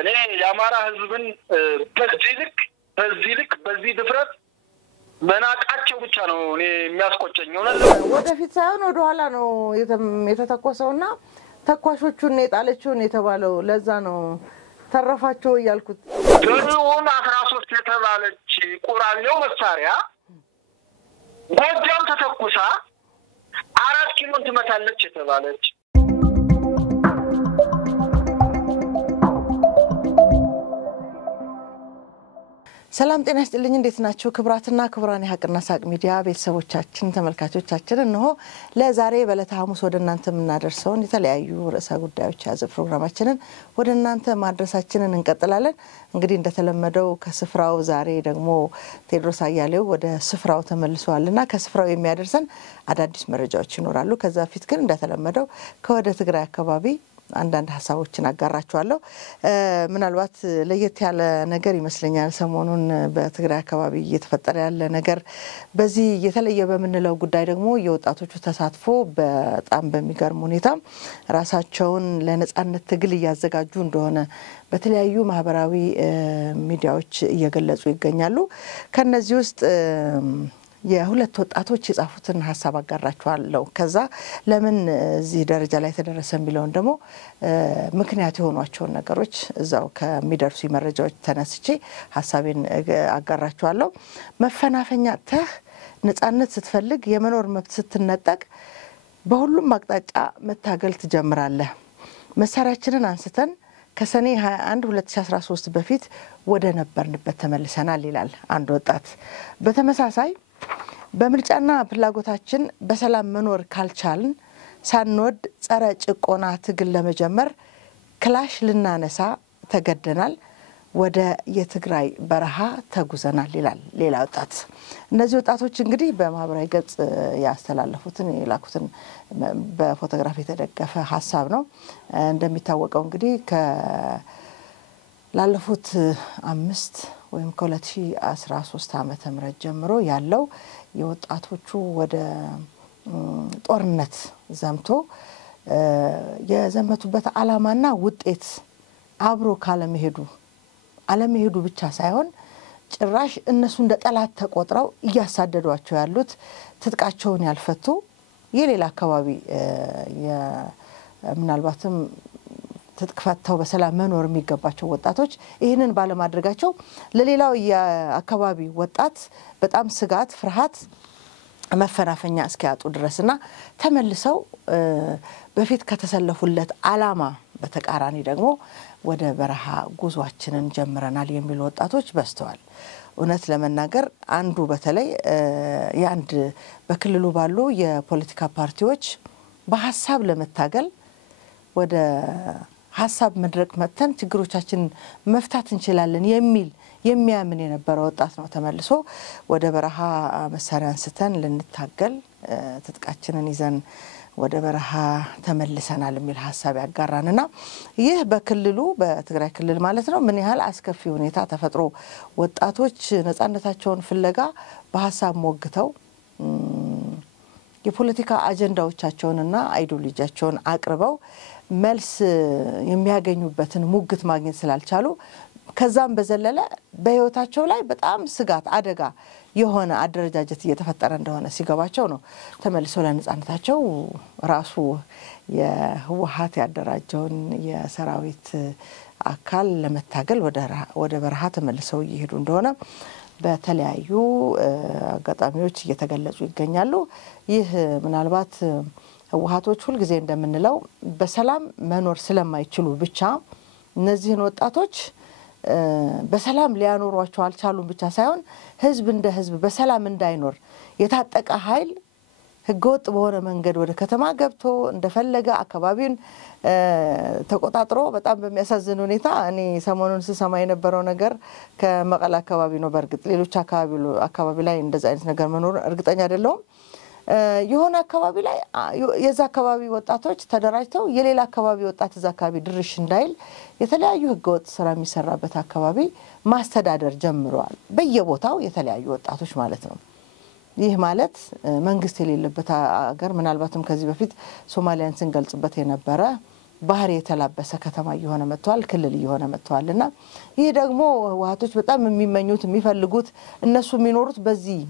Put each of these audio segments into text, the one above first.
እኔ የአማራ ህዝብን በዚህ ድፍረት መናቃቸው ብቻ ነው እኔ የሚያስቆጨኝ ነው። ወደፊት ሳይሆን ወደ ኋላ ነው የተተኮሰውና ተኳሾቹን የጣለችውን የተባለው ለዛ ነው ተረፋቸው ይያልኩት። ድሮን 13 የተባለች ቁራሌው መሳሪያ ጎጃም ተተኩሳ 4 ኪሎን ትመታለች የተባለች ሰላም ጤና ይስጥልኝ እንዴት ናችሁ ክብራትና ክብራን የሐቅና ሳቅ ሚዲያ ቤተሰቦቻችን ተመልካቾቻችን እነሆ ለዛሬ በዕለተ ሐሙስ ወደናንተ እናደርሰውን የተለያዩ ርዕሰ ጉዳዮች ያዘ ፕሮግራማችንን ወደናንተ ማድረሳችንን እንቀጥላለን። እንግዲህ እንደተለመደው ከስፍራው ዛሬ ደግሞ ቴድሮስ አያሌው ወደ ስፍራው ተመልሷልና ከስፍራው የሚያደርሰን አዳዲስ መረጃዎች ይኖራሉ። ከዛ ፊት ግን እንደተለመደው ከወደ ትግራይ አካባቢ አንዳንድ ሐሳቦችን አጋራችኋለሁ። ምናልባት ለየት ያለ ነገር ይመስለኛል ሰሞኑን በትግራይ አካባቢ እየተፈጠረ ያለ ነገር በዚህ የተለየ በመንለው ጉዳይ ደግሞ የወጣቶቹ ተሳትፎ በጣም በሚገርም ሁኔታ ራሳቸውን ለነጻነት ትግል እያዘጋጁ እንደሆነ በተለያዩ ማህበራዊ ሚዲያዎች እየገለጹ ይገኛሉ። ከነዚህ ውስጥ የሁለት ወጣቶች የጻፉትን ሐሳብ አጋራችኋለሁ። ከዛ ለምን እዚህ ደረጃ ላይ ተደረሰ የሚለው ደግሞ ምክንያት የሆኗቸው ነገሮች እዛው ከሚደርሱ መረጃዎች ተነስቼ ሐሳቤን አጋራችኋለሁ። መፈናፈኛ ነጻነት ስትፈልግ የመኖር መብት ስትነጠቅ በሁሉም አቅጣጫ መታገል ትጀምራለህ። መሳሪያችንን አንስተን ከሰኔ 21 2013 በፊት ወደ ነበርንበት ተመልሰናል ይላል አንድ ወጣት። በተመሳሳይ በምርጫና ፍላጎታችን በሰላም መኖር ካልቻልን ሳንወድ ጸረ ጭቆና ትግል ለመጀመር ክላሽ ልናነሳ ተገደናል፣ ወደ የትግራይ በረሃ ተጉዘናል ይላል ሌላ ወጣት። እነዚህ ወጣቶች እንግዲህ በማህበራዊ ገጽ ያስተላለፉትን የላኩትን በፎቶግራፍ የተደገፈ ሐሳብ ነው። እንደሚታወቀው እንግዲህ ላለፉት 5 ወይም ከ2013 ዓመተ ምህረት ጀምሮ ያለው የወጣቶቹ ወደ ጦርነት ዘምቶ የዘመቱበት ዓላማና ውጤት አብሮ አለመሄዱ ብቻ ሳይሆን ጭራሽ እነሱ እንደ ጠላት ተቆጥረው እያሳደዷቸው ያሉት ትጥቃቸውን ያልፈቱ የሌላ አካባቢ ምናልባትም ተጥቅፈተው በሰላም መኖር የሚገባቸው ወጣቶች ይሄንን ባለማድረጋቸው ለሌላው የአካባቢ ወጣት በጣም ስጋት ፍርሃት መፈናፈኛ እስኪያጡ ድረስና ተመልሰው በፊት ከተሰለፉለት ዓላማ በተቃራኒ ደግሞ ወደ በረሃ ጉዟችንን ጀምረናል የሚሉ ወጣቶች በስተዋል። እውነት ለመናገር አንዱ በተለይ ያንድ በክልሉ ባሉ የፖለቲካ ፓርቲዎች በሐሳብ ለመታገል ወደ ሐሳብ መድረክ መተን ችግሮቻችን መፍታት እንችላለን የሚያምን የነበረ ወጣት ነው ተመልሶ ወደ በረሃ መሳሪያ አንስተን ልንታገል ትጥቃችንን ይዘን ወደ በረሃ ተመልሰናል የሚል ሐሳብ ያጋራንና ይህ በክልሉ በትግራይ ክልል ማለት ነው ምን ያህል አስከፊ ሁኔታ ተፈጥሮ ወጣቶች ነጻነታቸውን ፍለጋ በሐሳብ ሞግተው የፖለቲካ አጀንዳዎቻቸውንና አይዲዮሎጂያቸውን አቅርበው መልስ የሚያገኙበትን ሙግት ማግኘት ስላልቻሉ ከዛም በዘለለ በህይወታቸው ላይ በጣም ስጋት አደጋ የሆነ አደረጃጀት እየተፈጠረ እንደሆነ ሲገባቸው ነው ተመልሰው ለነጻነታቸው ራሱ የህወሓት ያደራጀውን የሰራዊት አካል ለመታገል ወደ በረሃ ተመልሰው እየሄዱ እንደሆነ በተለያዩ አጋጣሚዎች እየተገለጹ ይገኛሉ። ይህ ምናልባት ህወሓቶች ሁሉ ጊዜ እንደምንለው በሰላም መኖር ስለማይችሉ ብቻ እነዚህን ወጣቶች በሰላም ሊያኖሯቸው አልቻሉም ብቻ ሳይሆን ህዝብ እንደ ህዝብ በሰላም እንዳይኖር የታጠቀ ኃይል ህገወጥ በሆነ መንገድ ወደ ከተማ ገብቶ እንደፈለገ አካባቢውን ተቆጣጥሮ በጣም በሚያሳዝን ሁኔታ እኔ ሰሞኑን ስሰማ የነበረው ነገር ከመቀለ አካባቢ ነው። በርግጥ ሌሎች አካባቢ ላይ እንደዛ አይነት ነገር መኖር እርግጠኛ አይደለሁም። የሆነ አካባቢ ላይ የዛ አካባቢ ወጣቶች ተደራጅተው የሌላ አካባቢ ወጣት እዛ አካባቢ ድርሽ እንዳይል የተለያዩ ህገወጥ ስራ የሚሰራበት አካባቢ ማስተዳደር ጀምረዋል። በየቦታው የተለያዩ ወጣቶች ማለት ነው። ይህ ማለት መንግስት የሌለበት ሀገር ምናልባትም ከዚህ በፊት ሶማሊያን ስንገልጽበት የነበረ ባህር የተላበሰ ከተማ እየሆነ መጥቷል ክልል እየሆነ መጥቷልና ይሄ ደግሞ ህወሓቶች በጣም የሚመኙት የሚፈልጉት እነሱ የሚኖሩት በዚህ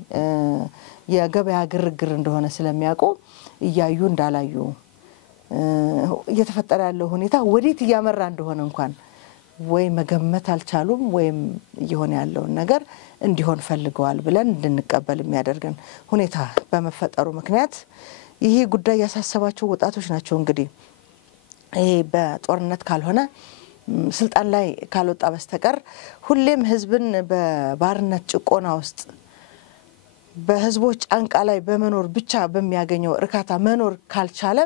የገበያ ግርግር እንደሆነ ስለሚያውቁ እያዩ እንዳላዩ እየተፈጠረ ያለው ሁኔታ ወዴት እያመራ እንደሆነ እንኳን ወይ መገመት አልቻሉም ወይም እየሆነ ያለው ነገር እንዲሆን ፈልገዋል ብለን እንድንቀበል የሚያደርገን ሁኔታ በመፈጠሩ ምክንያት ይሄ ጉዳይ ያሳሰባቸው ወጣቶች ናቸው እንግዲህ ይሄ በጦርነት ካልሆነ ስልጣን ላይ ካልወጣ በስተቀር ሁሌም ህዝብን በባርነት ጭቆና ውስጥ በህዝቦች አንቃ ላይ በመኖር ብቻ በሚያገኘው እርካታ መኖር ካልቻለ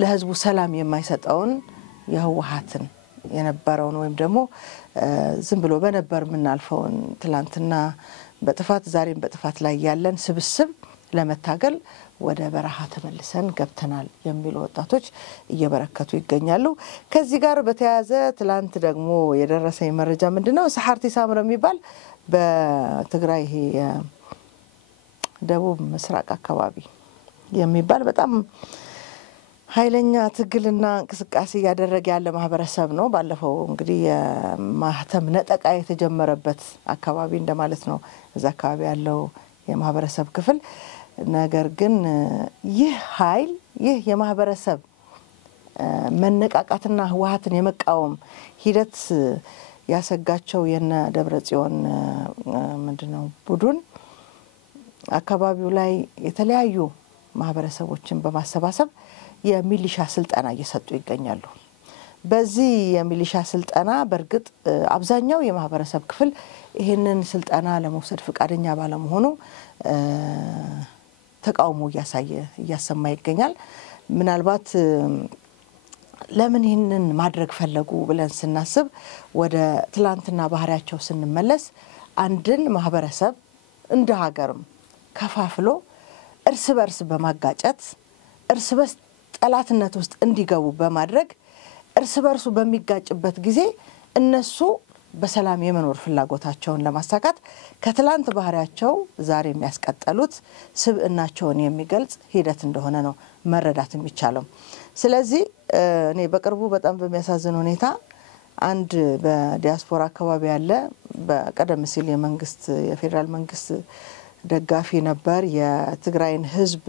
ለህዝቡ ሰላም የማይሰጣውን የህወሓትን የነበረውን ወይም ደግሞ ዝም ብሎ በነበር ምናልፈውን ትላንትና በጥፋት ዛሬም በጥፋት ላይ ያለን ስብስብ ለመታገል ወደ በረሃ ተመልሰን ገብተናል የሚሉ ወጣቶች እየበረከቱ ይገኛሉ ከዚህ ጋር በተያያዘ ትላንት ደግሞ የደረሰኝ መረጃ ምንድነው ሰሐርቲ ሳምረ የሚባል በትግራይ ይሄ ደቡብ ምስራቅ አካባቢ የሚባል በጣም ኃይለኛ ትግልና እንቅስቃሴ ያደረገ ያለ ማህበረሰብ ነው ባለፈው እንግዲህ የማህተም ነጠቃ የተጀመረበት አካባቢ እንደማለት ነው እዛ አካባቢ ያለው የማህበረሰብ ክፍል ነገር ግን ይህ ኃይል ይህ የማህበረሰብ መነቃቃትና ህወሓትን የመቃወም ሂደት ያሰጋቸው የነ ደብረጽዮን ምንድነው ቡድን አካባቢው ላይ የተለያዩ ማህበረሰቦችን በማሰባሰብ የሚሊሻ ስልጠና እየሰጡ ይገኛሉ በዚህ የሚሊሻ ስልጠና በርግጥ አብዛኛው የማህበረሰብ ክፍል ይሄንን ስልጠና ለመውሰድ ፍቃደኛ ባለመሆኑ ተቃውሞ እያሰማ ይገኛል ምናልባት ለምን ይሄንን ማድረግ ፈለጉ ብለን ስናስብ ወደ ትላንትና ባህሪያቸው ስንመለስ አንድን ማህበረሰብ እንደ ሀገርም ከፋፍሎ እርስ በርስ በማጋጨት እርስ በርስ ጠላትነት ውስጥ እንዲገቡ በማድረግ እርስ በርሱ በሚጋጭበት ጊዜ እነሱ በሰላም የመኖር ፍላጎታቸውን ለማሳካት ከትላንት ባህሪያቸው ዛሬ የሚያስቀጥሉት ስብእናቸውን የሚገልጽ ሂደት እንደሆነ ነው መረዳት የሚቻለው ስለዚህ እኔ በቅርቡ በጣም በሚያሳዝን ሁኔታ አንድ በዲያስፖራ አካባቢ ያለ በቀደም ሲል የመንግስት የፌደራል መንግስት ደጋፊ ነበር የትግራይን ህዝብ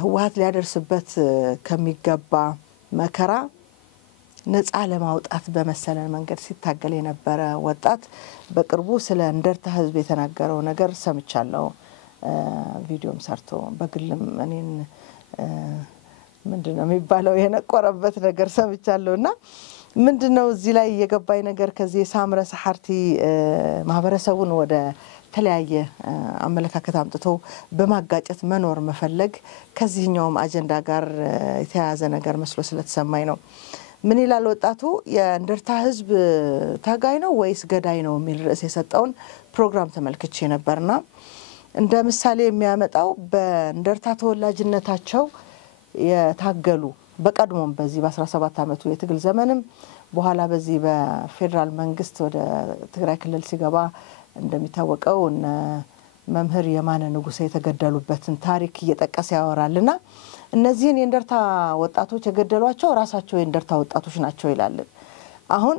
ህወሓት ሊያደርስበት ከሚገባ መከራ ነፃ ለማውጣት በመሰለን መንገድ ሲታገል የነበረ ወጣት በቅርቡ ስለ እንደርታ ህዝብ የተናገረው ነገር ሰምቻለሁ ቪዲዮም ሰርቶ በግልም እኔን ምንድነው የሚባለው የነቆረበት ነገር ሰምቻለሁና ምንድነው እዚህ ላይ የገባይ ነገር ከዚህ ሳምረ ሰሐርቲ ማህበረሰቡን ወደ ተለያየ አመለካከት አምጥቶ በማጋጨት መኖር መፈለግ ከዚህኛው አጀንዳ ጋር የተያያዘ ነገር መስሎ ስለተሰማኝ ነው ምን ይላል ወጣቱ የእንደርታ ህዝብ ታጋይ ነው ወይስ ገዳይ ነው የሚል ርዕስ የሰጠውን ፕሮግራም ተመልክቼ ነበርና እንደ ምሳሌ የሚያመጣው በእንደርታ ተወላጅነታቸው የታገሉ በቀድሞም በዚህ በ17 አመቱ የትግል ዘመንም በኋላ በዚህ በፌደራል መንግስት ወደ ትግራይ ክልል ሲገባ እንደሚታወቀው እና መምህር የማነ ንጉሴ የተገደሉበትን ታሪክ እየጠቀሰ ያወራልና እነዚህን የእንደርታ ወጣቶች የገደሏቸው ራሳቸው የእንደርታ ወጣቶች ናቸው ይላል አሁን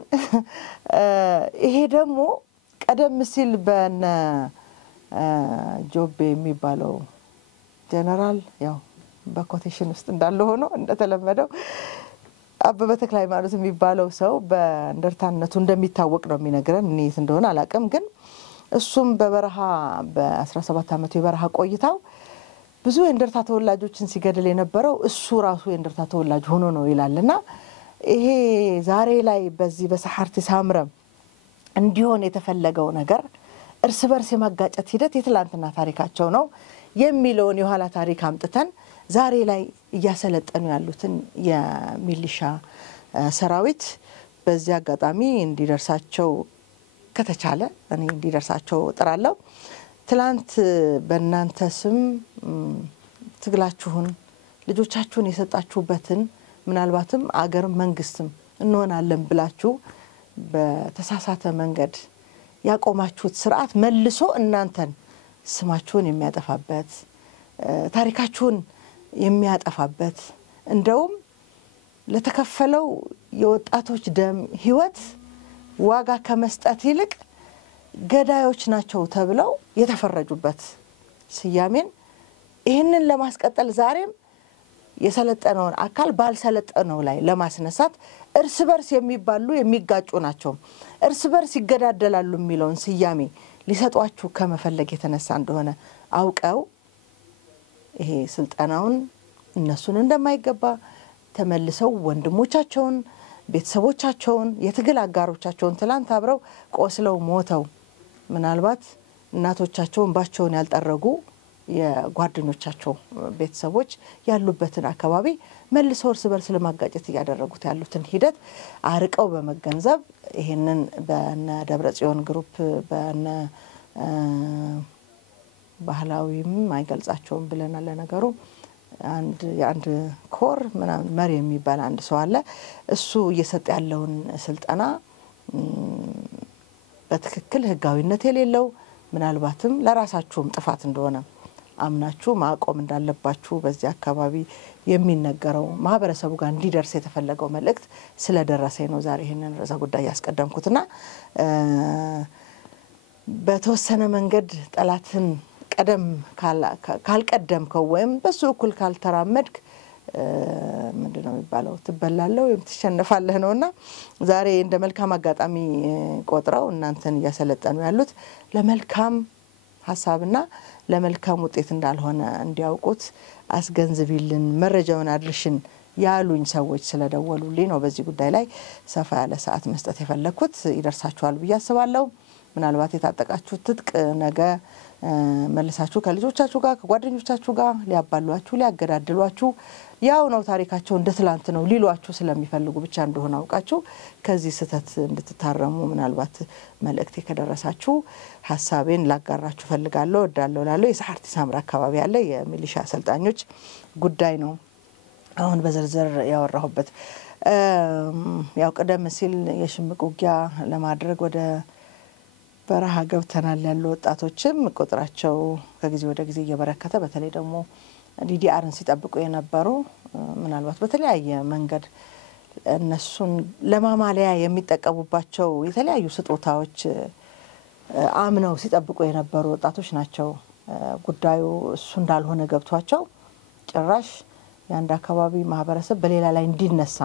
ይሄ ደግሞ ቀደም ሲል በነ ጆቤ የሚባለው ጀነራል ያው በኮቴሽን ውስጥ እንዳለ ሆኖ እንደተለመደው አበበ ተክላይ ማለት የሚባለው ሰው በእንደርታነቱ እንደሚታወቅ ነው የሚነግረን እኔት እንደሆነ አላቀም ግን እሱም በበረሃ በ17 አመቱ የበረሃ ቆይታው ብዙ የእንደርታ ተወላጆችን ሲገድል የነበረው እሱ ራሱ የእንደርታ ተወላጅ ሆኖ ነው ይላልና ይሄ ዛሬ ላይ በዚህ በሰሐርቲ ሳምረ እንዲሆን የተፈለገው ነገር እርስ በርስ የማጋጨት ሂደት የትላንትና ታሪካቸው ነው የሚለውን የኋላ ታሪክ አምጥተን ዛሬ ላይ እያሰለጠኑ ያሉትን የሚሊሻ ሰራዊት በዚህ አጋጣሚ እንዲደርሳቸው ከተቻለ እኔ እንዲደርሳቸው ጥራለሁ ትላንት በእናንተ ስም ትግላችሁን ልጆቻችሁን የሰጣችሁበትን ምናልባትም አገር መንግስትም እንሆናለን ብላችሁ በተሳሳተ መንገድ ያቆማችሁት ስርዓት መልሶ እናንተን ስማችሁን የሚያጠፋበት ታሪካችሁን የሚያጠፋበት እንደውም ለተከፈለው የወጣቶች ደም ህይወት ዋጋ ከመስጠት ይልቅ ገዳዮች ናቸው ተብለው የተፈረጁበት ስያሜን ይህንን ለማስቀጠል ዛሬም የሰለጠነውን አካል ባልሰለጠነው ላይ ለማስነሳት እርስ በርስ የሚባሉ የሚጋጩ ናቸው እርስ በርስ ይገዳደላሉ የሚለውን ስያሜ ሊሰጧችሁ ከመፈለግ የተነሳ እንደሆነ አውቀው ይሄ ስልጣናውን እነሱን እንደማይገባ ተመልሰው ወንድሞቻቸውን ቤተሰቦቻቸውን የትግል አጋሮቻቸውን ትላንት አብረው ቆስለው ሞተው ምናልባት እናቶቻቸውን ባቸውን ያልጠረጉ የጓደኞቻቸው ቤተሰቦች ያሉበትን አካባቢ መልሰው እርስ በርስ ለማጋጨት ያደረጉት ያሉትን ሂደት አርቀው በመገንዘብ ይሄንን በእነ ደብረጽዮን ግሩፕ በእነ ባህላዊም አይገልጻቸውም ብለናል ለነገሩ አንድ ኮር ምናምን መሪ የሚባል አንድ ሰው አለ እሱ እየሰጠ ያለውን ስልጣና በትክክል ህጋዊነት የሌለው ምናልባትም ለራሳችሁም ጥፋት እንደሆነ አምናችሁ ማቆም እንዳለባችሁ በዚህ አካባቢ የሚነገረው ማህበረሰቡ ጋር እንዲደርስ የተፈለገው መልእክት ስለደረሰኝ ነው ዛሬ ይሄንን ርዕሰ ጉዳይ ያስቀደምኩትና በተወሰነ መንገድ ጠላትን ቀደም ካልቀደምከው ወይም በሱ እኩል ካልተራመድክ ምንድነው የሚባለው ትበላለህ ወይም ትሸነፋለህ ነውና ዛሬ እንደ መልካም አጋጣሚ ቆጥረው እናንተን ያሰለጠኑ ያሉት ለመልካም ሐሳብና ለመልካም ውጤት እንዳልሆነ እንዲያውቁት አስገንዝቢልን መረጃውን አድርሽን ያሉኝ ሰዎች ስለደወሉልኝ ነው በዚህ ጉዳይ ላይ ሰፋ ያለ ሰዓት መስጠት የፈለኩት ይደርሳችኋል ብዬ አስባለሁ ምናልባት የታጠቃችሁ ትጥቅ ነገ መልሳችሁ ከልጆቻችሁ ጋር ከጓደኞቻችሁ ጋር ሊያባሏችሁ ሊያገዳድሏችሁ ያው ነው ታሪካቸው እንደ ትላንት ነው ሊሏችሁ ስለሚፈልጉ ብቻ እንደሆነ አውቃችሁ ከዚህ ስተት እንድትታረሙ ምናልባት መልእክቴ ከደረሳችሁ ሐሳቤን ላጋራችሁ ፈልጋለሁ እዳለው ላለው የሳርቲ ሳምራ አካባቢ ያለ የሚሊሻ አሰልጣኞች ጉዳይ ነው አሁን በዝርዝር ያወራሁበት ያው ቀደም ሲል የሽምቅ ውጊያ ለማድረግ ወደ በረሃ ገብተናል ያሉ ወጣቶችም ቁጥራቸው ከጊዜ ወደ ጊዜ እየበረከተ በተለይ ደግሞ ዲዲአርን ሲጠብቁ የነበሩ ምናልባት በተለያየ መንገድ እነሱን ለማማለያ የሚጠቀሙባቸው የተለያዩ ስጦታዎች አምነው ሲጠብቁ የነበሩ ወጣቶች ናቸው ጉዳዩ እሱ እንዳልሆነ ገብቷቸው ጭራሽ ያንዳ አካባቢ ማህበረሰብ በሌላ ላይ እንዲነሳ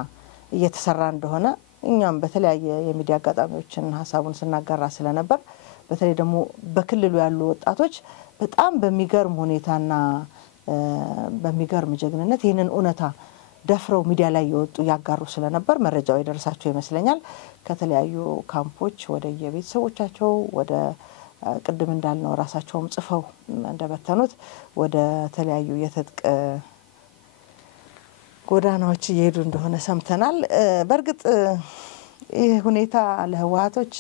እየተሰራ እንደሆነ እኛም በተለያየ የሚዲያ አጋጣሚዎችን ሐሳቡን ስናጋራ ስለነበር በተለይ ደግሞ በክልሉ ያሉ ወጣቶች በጣም በሚገርም ሁኔታና በሚገርም ጀግንነት ይሄንን ኡነታ ደፍረው ሚዲያ ላይ ይወጡ ያጋሩ ስለነበር መረጃው ይደርሳቸው ይመስለኛል ከተለያዩ ካምፖች ወደ የቤተሰቦቻቸው ወደ ቅድም እንዳልነው ራሳቸውም ጽፈው እንደበተኑት ወደ ተለያዩ የትጥቅ ጎዳናዎች ይሄዱ እንደሆነ ሰምተናል በርግጥ ይሄ ሁኔታ ለህዋቶች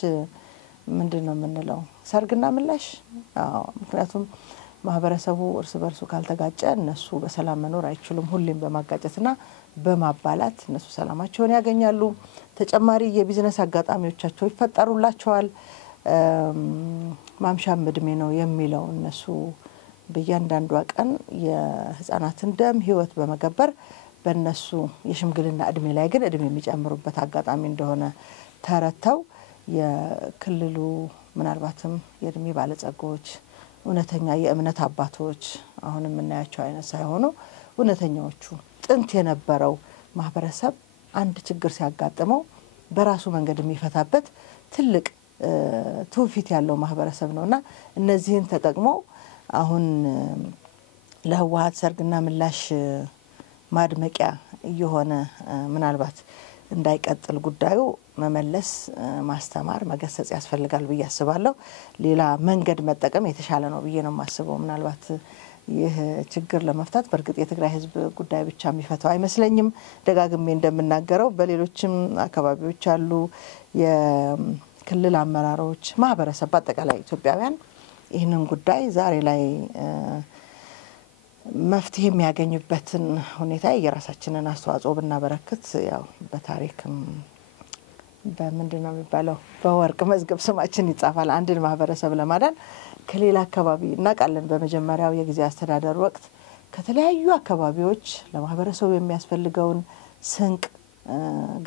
ምንድነው የምንለው ሰርግና ምላሽ ምክንያቱም ማህበረሰቡ እርስ በርሱ ካልተጋጨ እነሱ በሰላም መኖር አይችሉም ሁሌም በማጋጨትና በማባላት እነሱ ሰላማቸውን ያገኛሉ ተጨማሪ የቢዝነስ አጋጣሚዎቻቸው ይፈጠሩላቸዋል ማምሻም እድሜ ነው የሚለው እነሱ በእያንዳንዱ ቀን የህፃናትን ደም ህይወት በመገበር በእነሱ የሽምግልና እድሜ ላይ ግን እድሜ የሚጨምሩበት አጋጣሚ እንደሆነ ተረተው የክልሉ ምናልባትም የእድሜ ባለጸጎች እውነተኛ የእምነት አባቶች አሁን የምናያቸው አይነት ሳይሆኑ እውነተኛዎቹ ጥንት የነበረው ማህበረሰብ አንድ ችግር ሲያጋጥመው በራሱ መንገድ የሚፈታበት ትልቅ ትውፊት ያለው ማህበረሰብ ነውና እነዚህን ተጠቅመው አሁን ለህዋት ሰርግና ምላሽ ማድመቂያ የሆነ ምናልባት እንዳይቀጥል ጉዳዩ መመለስ ማስተማር መገሰጽ ያስፈልጋል ብዬ አስባለሁ ሌላ መንገድ መጠቀም የተሻለ ነው ብዬ ነው ማስበው ምናልባት ይህ ችግር ለመፍታት በርግጥ የትግራይ ህዝብ ጉዳይ ብቻ የሚፈታው አይመስለኝም ደጋግሜ እንደምናገረው በሌሎችም አካባቢዎች አሉ የክልል አመራሮች ማህበረሰብ በአጠቃላይ ኢትዮጵያውያን ይህንን ጉዳይ ዛሬ ላይ መፍትሄ የሚያገኙበትን ሁኔታ የራሳችንን አስተዋጽኦ ብናበረክት ያው በታሪክም በምንድነው የሚባለው በወርቅ መዝገብ ስማችን ይጻፋል አንድን ማህበረሰብ ለማዳን ከሌላ አካባቢ እናቃለን በመጀመሪያው የጊዜ አስተዳደር ወቅት ከተለያዩ አካባቢዎች ለማህበረሰቡ የሚያስፈልገውን ስንቅ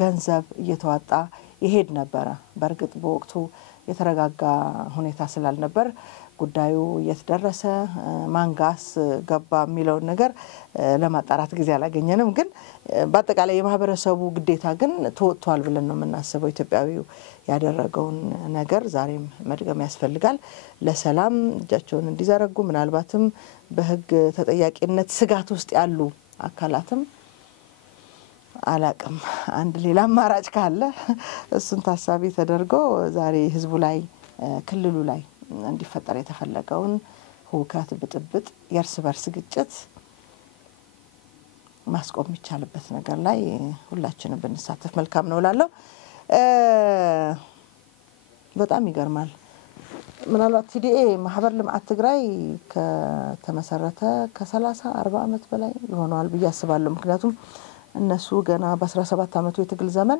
ገንዘብ እየተዋጣ ይሄድ ነበር በርግጥ በወቅቱ የተረጋጋ ሁኔታ ስላልነበር ጉዳዩ እየተደረሰ ማንጋስ ገባ የሚለው ነገር ለማጣራት ጊዜ አላገኘንም ግን በአጠቃላይ የማህበረሰቡ ግዴታ ግን ተወጥቷል ብለን ነው የምናስበው ኢትዮጵያዊው ያደረገውን ነገር ዛሬም መድገም ያስፈልጋል ለሰላም እጃቸውን እንዲዘረጉ ምናልባትም በህግ ተጠያቂነት ስጋት ውስጥ ያሉ አካላትም አላቅም አንድ ሌላ አማራጭ ካለ እሱን ታሳቢ ተደርጎ ዛሬ ህዝቡ ላይ ክልሉ ላይ እንዲፈጠር የተፈለገውን ሁከት ብጥብጥ የርስ በርስ ግጭት ማስቆም ይቻልበት ነገር ላይ ሁላችንም ብንሳተፍ መልካም ነው ላለው በጣም ይገርማል ምናልባት TDA ማህበር ልማት ትግራይ ከተመሰረተ ከ30 40 አመት በላይ ይሆናል ብዬ አስባለሁ ምክንያቱም እነሱ ገና በ17 አመቱ የትግል ዘመን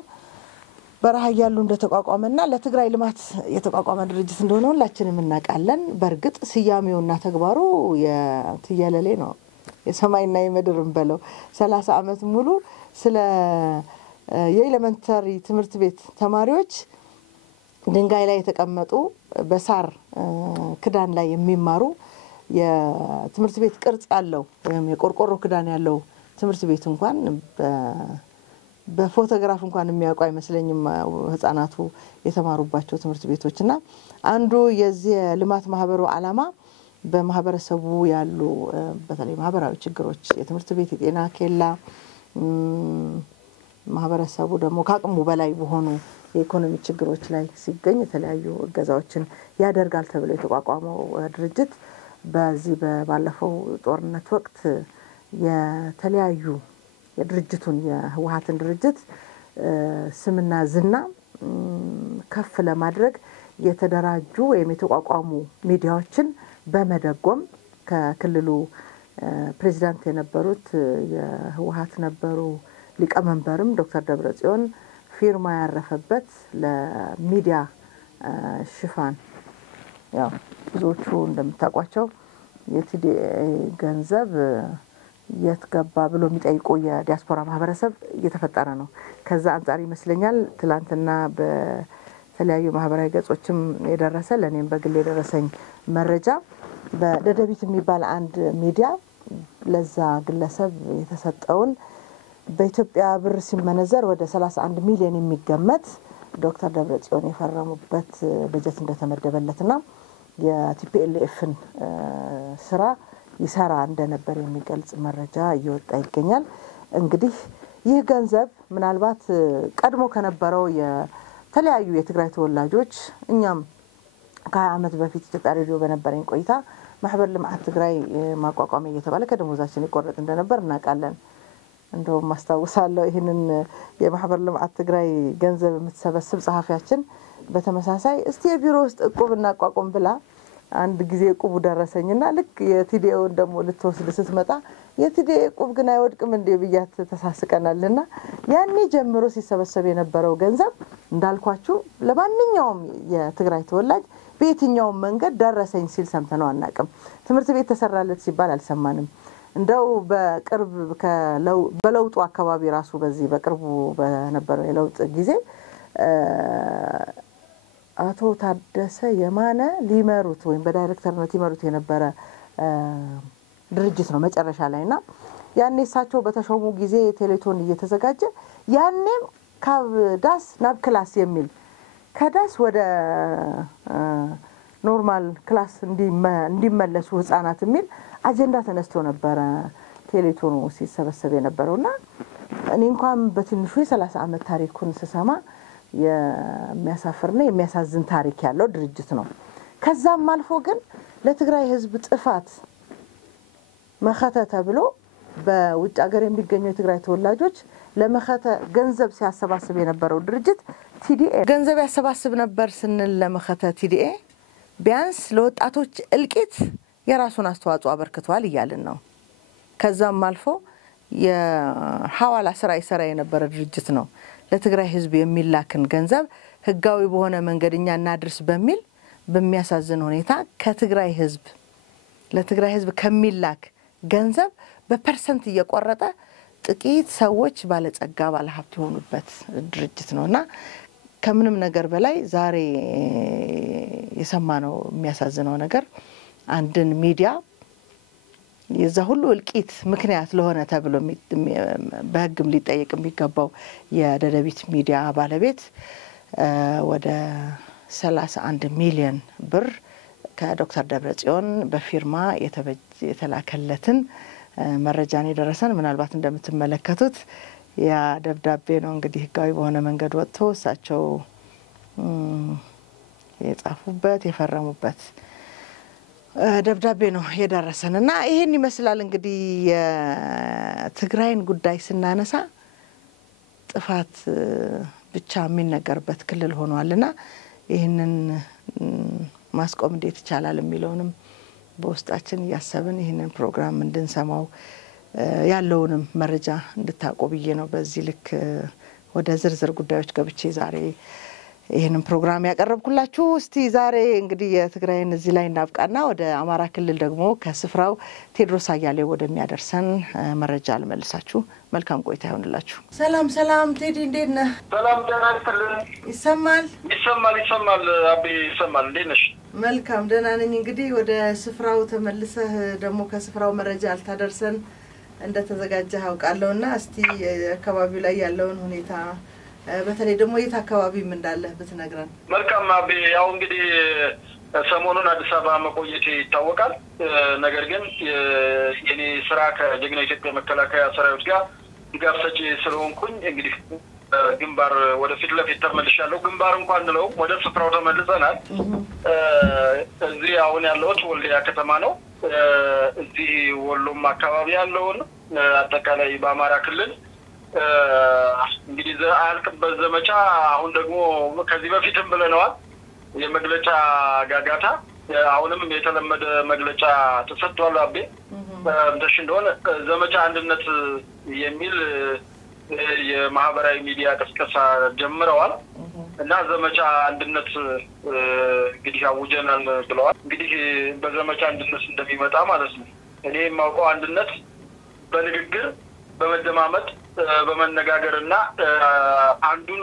በረሃ ያሉ እንደተቋቋመና ለትግራይ ልማት የተቋቋመ ድርጅት እንደሆነ ሁላችንም እናውቃለን በርግጥ ስያሜውና ተግባሩ የትየለሌ ነው የሰማይና የምድርን በለው 30 አመት ሙሉ ስለ የኤሌመንተሪ ትምህርት ቤት ተማሪዎች ድንጋይ ላይ የተቀመጡ በሳር ክዳን ላይ የሚማሩ የትምህርት ቤት ቅርጽ ያለው ወይም የቆርቆሮ ክዳን ያለው ትምህርት ቤት እንኳን በፎቶግራፍ እንኳን የሚያውቁ አይመስለኝም ህፃናቱ የተማሩባቸው ትምህርት ቤቶችና አንዱ የዚህ ልማት ማህበሩ ዓላማ በማህበረሰቡ ያሉ በተለይ ማህበራዊ ችግሮች የትምህርት ቤት የጤና ኬላ ማህበረሰቡ ደግሞ ካቅሙ በላይ በሆኑ የኢኮኖሚ ችግሮች ላይ ሲገኝ የተለያዩ እገዛዎችን ያደርጋል ተብሎ የተቋቋመው ድርጅት በዚህ ባለፈው ጦርነት ወቅት የተለያዩ የድርጅቱን የህወሓትን ድርጅት ስምና ዝና ከፍ ለማድረግ የተደራጁ ወይም የተቋቋሙ ሚዲያዎችን በመደጎም ከክልሉ ፕሬዝዳንት የነበሩት የህወሓት ነበሩ ሊቀመንበርም ዶክተር ደብረጽዮን ፊርማ ያረፈበት ለሚዲያ ሽፋን ያው ብዙዎቹ እንደምታውቋቸው የቲዲኤ ገንዘብ የትገባ ብሎ የሚጠይቁ የዲያስፖራ ማህበረሰብ እየተፈጠረ ነው ከዛ አንፃር ይመስለኛል ትላንትና በተለያዩ ማህበራዊ ገጾችም የደረሰ ለኔም በግል የደረሰኝ መረጃ በደደቢት የሚባል አንድ ሚዲያ ለዛ ግለሰብ የተሰጠውን በኢትዮጵያ ብር ሲመነዘር ወደ 31 ሚሊዮን የሚገመት ዶክተር ደብረጽዮን የፈረሙበት በጀት እንደተመደበለትና የቲፒኤልኤፍን ስራ ይሰራ እንደነበር የሚገልጽ መረጃ እየወጣ ይገኛል እንግዲህ ይህ ገንዘብ ምናልባት ቀድሞ ከነበረው የተለያዩ የትግራይ ተወላጆች እኛም ከ20 አመት በፊት ተጣሪዶ በነበረኝ ቆይታ ማህበር ልማት ትግራይ ማቋቋም እየተባለ ከደሞዛችን ይቆረጥ እንደነበር እናውቃለን እንደው ማስተዋወሳለሁ ይሄንን የማህበር ልማት ትግራይ ገንዘብ የምትሰበስብ ጸሐፊያችን በተመሳሳይ እስቲ የቢሮ ውስጥ እቁብ እናቋቋም ብላ አንድ ጊዜ እቁቡ ደረሰኝና ልክ የቲዲኤውን ደሞ ልትወስድ ስትመጣ የቲዲኤ እቁብ ግን አይወድቅም እንደ ብያት ተሳስቀናልና ያኔ ጀምሮ ሲሰበሰብ የነበረው ገንዘብ እንዳልኳችሁ ለማንኛውም የትግራይ ተወላጅ በየትኛው መንገድ ደረሰኝ ሲል ሰምተነው አናውቅም ትምህርት ቤት ተሰራለት ሲባል አልሰማንም እንደው በቅርብ በለውጡ አካባቢ ራሱ በዚህ በቅርቡ በነበረው የለውጥ ጊዜ አቶ ታደሰ የማነ ሊመሩት ወይም በዳይሬክተርነት ይመሩት የነበረ ድርጅት ነው መጨረሻ ላይና ያኔ እሳቸው በተሾሙ ጊዜ ቴሌቶን እየተዘጋጀ ያኔም ካብዳስ ናብ ክላስ የሚል ከዳስ ወደ ኖርማል ክላስ እንዲመለሱ ህፃናት የሚል አጀንዳ ተነስቶ ነበር ቴሌቶኑ ሲሰበሰብ የነበረውና እኔ እንኳን በትንሹ 30 አመት ታሪኩን ስሰማ የሚያሳፍርና የሚያሳዝን ታሪክ ያለው ድርጅት ነው ከዛም አልፎ ግን ለትግራይ ህዝብ ጥፋት መኸተ ተብሎ በውጭ ሀገር የሚገኙ የትግራይ ተወላጆች ለመኸተ ገንዘብ ሲያሰባስብ የነበረው ድርጅት TDA ገንዘብ ያሰባስብ ነበር ስንል ለመኸተ TDA ቢያንስ ለወጣቶች እልቂት የራሱን አስተዋጽኦ አበርክቷል ይያልን ነው ከዛም አልፎ የሐዋላ ስራ ይሰራ የነበረ ድርጅት ነው ለትግራይ ህዝብ የሚላክን ገንዘብ ህጋዊ በሆነ መንገድኛ እናድርስ በሚል በሚያሳዝን ሁኔታ ከትግራይ ህዝብ ለትግራይ ህዝብ ከሚላክ ገንዘብ በፐርሰንት እየቆረጠ ጥቂት ሰዎች ባለጸጋ ባለሀብት የሆኑበት ድርጅት ነውና ከምንም ነገር በላይ ዛሬ የሰማነው የሚያሳዝነው ነገር አንድን ሚዲያ የዛ ሁሉ እልቂት ምክንያት ለሆነ ተብሎ በህግም ሊጠየቅ የሚገባው የደደቢት ሚዲያ ባለቤት ወደ 31 ሚሊዮን ብር ከዶክተር ደብረጽዮን በፊርማ የተላከለትን መረጃን የደረሰን ምናልባት እንደምትመለከቱት ያ ደብዳቤ ነው እንግዲህ ህጋዊ በሆነ መንገድ ወጥቶ እሳቸው የጻፉበት የፈረሙበት ደብዳቤ ነው የደረሰንና ይሄን ይመስላል እንግዲህ የትግራይን ጉዳይ ስናነሳ ጥፋት ብቻ የሚነገርበት ክልል ሆኗልና ይሄንን ማስቆም እንዴት ይቻላል የሚለውንም በውስጣችን ያሰብን ይሄንን ፕሮግራም እንድንሰማው ያለውንም መረጃ እንድታቆብዬ ነው በዚህ ልክ ወደ ዝርዝር ጉዳዮች ገብቼ ዛሬ ይሄንን ፕሮግራም ያቀርብኩላችሁ እስቲ ዛሬ እንግዲህ የትግራይን እዚህ ላይ እናብቃና ወደ አማራ ክልል ደግሞ ከስፍራው ቴድሮስ አያሌው ወደሚያደርሰን መረጃ ልመልሳችሁ መልካም ቆይታ ይሁንላችሁ ሰላም ቴዲ እንዴት ነህ ሰላም ደህና ነኝ ይሰማል አቤ ይሰማል እንዴት ነሽ መልካም ደህና ነኝ እንግዲህ ወደ ስፍራው ተመልሰህ ደግሞ ከስፍራው መረጃ አልታደርሰን እንደተዘጋጀህ አውቃለሁና እስቲ አካባቢው ላይ ያለውን ሁኔታ በተለይ ደግሞ የት አካባቢም እንዳለህ ብትነግረን መልካም አቤ ያው እንግዲህ ሰሞኑን አዲስ አበባ መቆየቴ ይታወቃል ነገር ግን የኔ ስራ ከጀግና ኢትዮጵያ መከላከያ ሰራዊት ጋር ድጋፍ ሰጪ ስለሆንኩኝ እንግዲህ ግንባር ወደ ፊት ለፊት ተመልሻለሁ ግንባር እንኳን ነው ወደ ስፍራው ተመልሰናል እዚህ አሁን ያለው ወልዲያ ከተማ ነው እዚህ ወሎም አካባቢ ያለውን አጠቃላይ በአማራ ክልል እንግዲህ አልቅበት ዘመቻ አሁን ደግሞ ከዚህ በፊትም ብለናል የመግለጫ ጋጋታ አሁንም የተለመደ መግለጫ ተሰጥቷል አቤ እንደሽ እንደሆነ ዘመቻ አንድነት የሚል የማህበራዊ ሚዲያ ቅስቀሳ ጀምረዋል እና ዘመቻ አንድነት እንግዲህ አውጀናል ብለዋል እንግዲህ በዘመቻ አንድነት እንደሚመጣ ማለት ነው እኔ የማውቀው አንድነት በንግግር በመደማመጥ በመነጋገርና አንዱን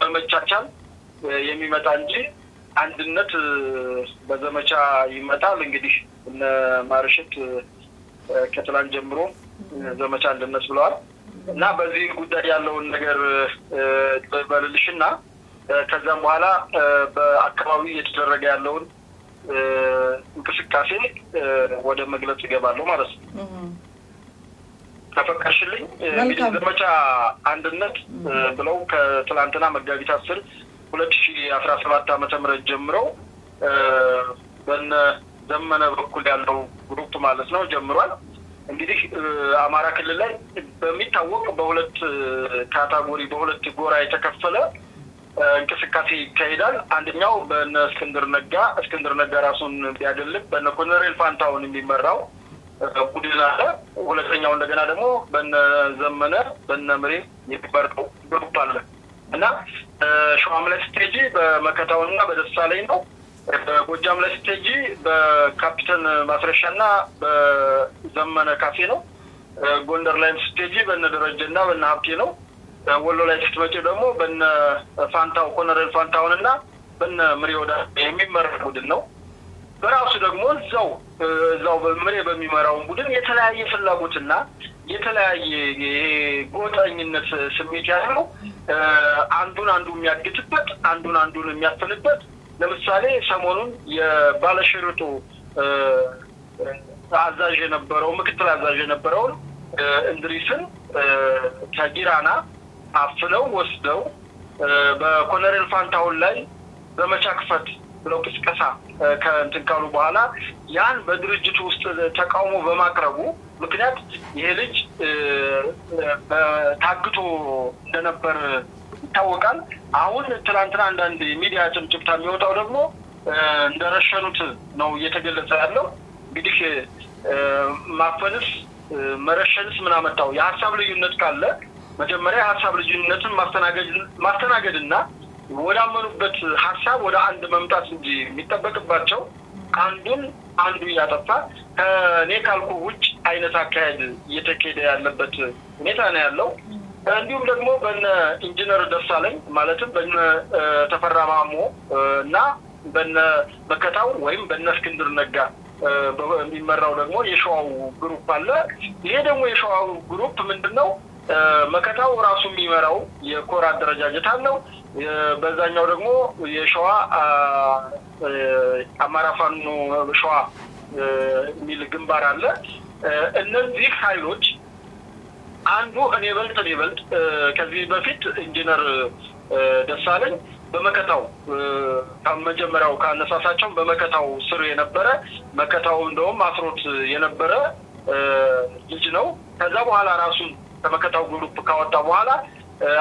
በመቻቻል የሚመጣ እንጂ አንድነት በዘመቻ ይመጣል እንግዲህ እነ ማርሽት ከትላንት ጀምሮ ዘመቻ አንድነት ብለዋል እና በዚህ ጉዳይ ያለውን ነገር በልልሽና ከዛም በኋላ በአካባቢው እየተደረገ ያለውን እንቅስቃሴ ወደ መግለጽ ይገባሉ ማለት ነው ተፈቀሽልኝ እንግዲህ ዘመቻ አንድነት ብለው ከትላንትና መጋቢት 10 2017 ዓመተ ምህረት ጀምሮ በነ ዘመነ በኩል ያለው ግሩፕ ማለት ነው ጀምሯል እንግዲህ አማራ ክልል ላይ በሚታወቅ በሁለት ካታጎሪ በሁለት ጎራ የተከፈለ እንቅስቃሴ ይካሄዳል አንደኛው በነ እስክንድር ነጋ ራሱን ቢያገልብ በነ ኮሎኔል ፋንታውን የሚመራው ቡድን አለ ሁለተኛው እንደገና ደግሞ በነ ዘመነ በነ ምሬ የሚመራው ግሩፕ አለ እና ሸዋም ላይ ስቴጂ በመከታውና በደሳለኝ ነው በጎጃም ላይ ስቴጂ በካፒቴን ማስረሻና በዘመነ ካፌ ነው ጎንደር ላይ ስቴጂ በነ ደረጀና በነ ሀብቴ ነው ወሎ ላይ ስትመጪ ደግሞ በነ ፋንታው ኮሎኔል ፋንታውንና በነ ምሬ ወዳ የሚመራው ቡድን ነው በራሱ ደግሞ እዛው በምሬ በሚመራው ቡድን የተለያየ ፍላጎትና የተለያየ ጎጠኝነት ስሜት ያለው አንዱን የሚያግጥበት አንዱን የሚያፈልበት ለምሳሌ ሰሞኑን የባለሽርጡ አዛዥ የነበረው ምክትል አዛዥ የነበረው እንድሪስን ከጊራና አፍለው ወስደው በኮሎኔል ፋንታውን ላይ ዘመቻ ክፈት ብለው ቅስቀሳ ከእንትን ካሉ በኋላ ያን በድርጅቱ ውስጥ ተቃውሞ በማቅረቡ ምክንያት ይሄ ልጅ ታግቶ እንደነበር ይታወቃል አሁን ትላንትና አንዳንድ ሚዲያ ጭምጭምታ የሚወጣው ደግሞ እንደረሸኑት ነው እየተገለጸ ያለው እንግዲህ ማፈንስ መረሸንስ ምን አመጣው የሐሳብ ልዩነት ካለ መጀመሪያ ሐሳብ ልዩነትን ማስተናገድና ወዳመኑበት ሐሳብ ወደ አንድ መምጣት እንጂ የሚጠበቅባቸው አንዱ ያጠፋ ከኔ ካልኩ ውጭ አይነት አካሄድ እየተከደ ያለበት ሁኔታ ነው ያለው። እንዲሁም ደግሞ በነ ኢንጂነር ደሳለኝ ማለትም በነ ተፈራ ማሞ እና በነ መከታው ወይም በነ እስክንድር ነጋ በሚመራው ደግሞ የሸዋው ግሩፕ አለ። ይሄ ደግሞ የሸዋው ግሩፕ ምንድነው መከታው ራሱ የሚመራው የኮር አደረጃጀት አለው። በዛኛው ደግሞ የሸዋ አማራ ፋኖ ሸዋ ሚል ግንባር አለ። እነዚህ ኃይሎች አንዱ እኔ በልጥ ከዚህ በፊት ኢንጂነር ደሳለኝ በመከታው ከመጀመሪያው ካነሳሳቸው በመከታው ስር የነበረ መከታው እንደውም አስሮት የነበረ ልጅ ነው። ከዛ በኋላ ራሱን ከመከታው ግሩፕ ካወጣ በኋላ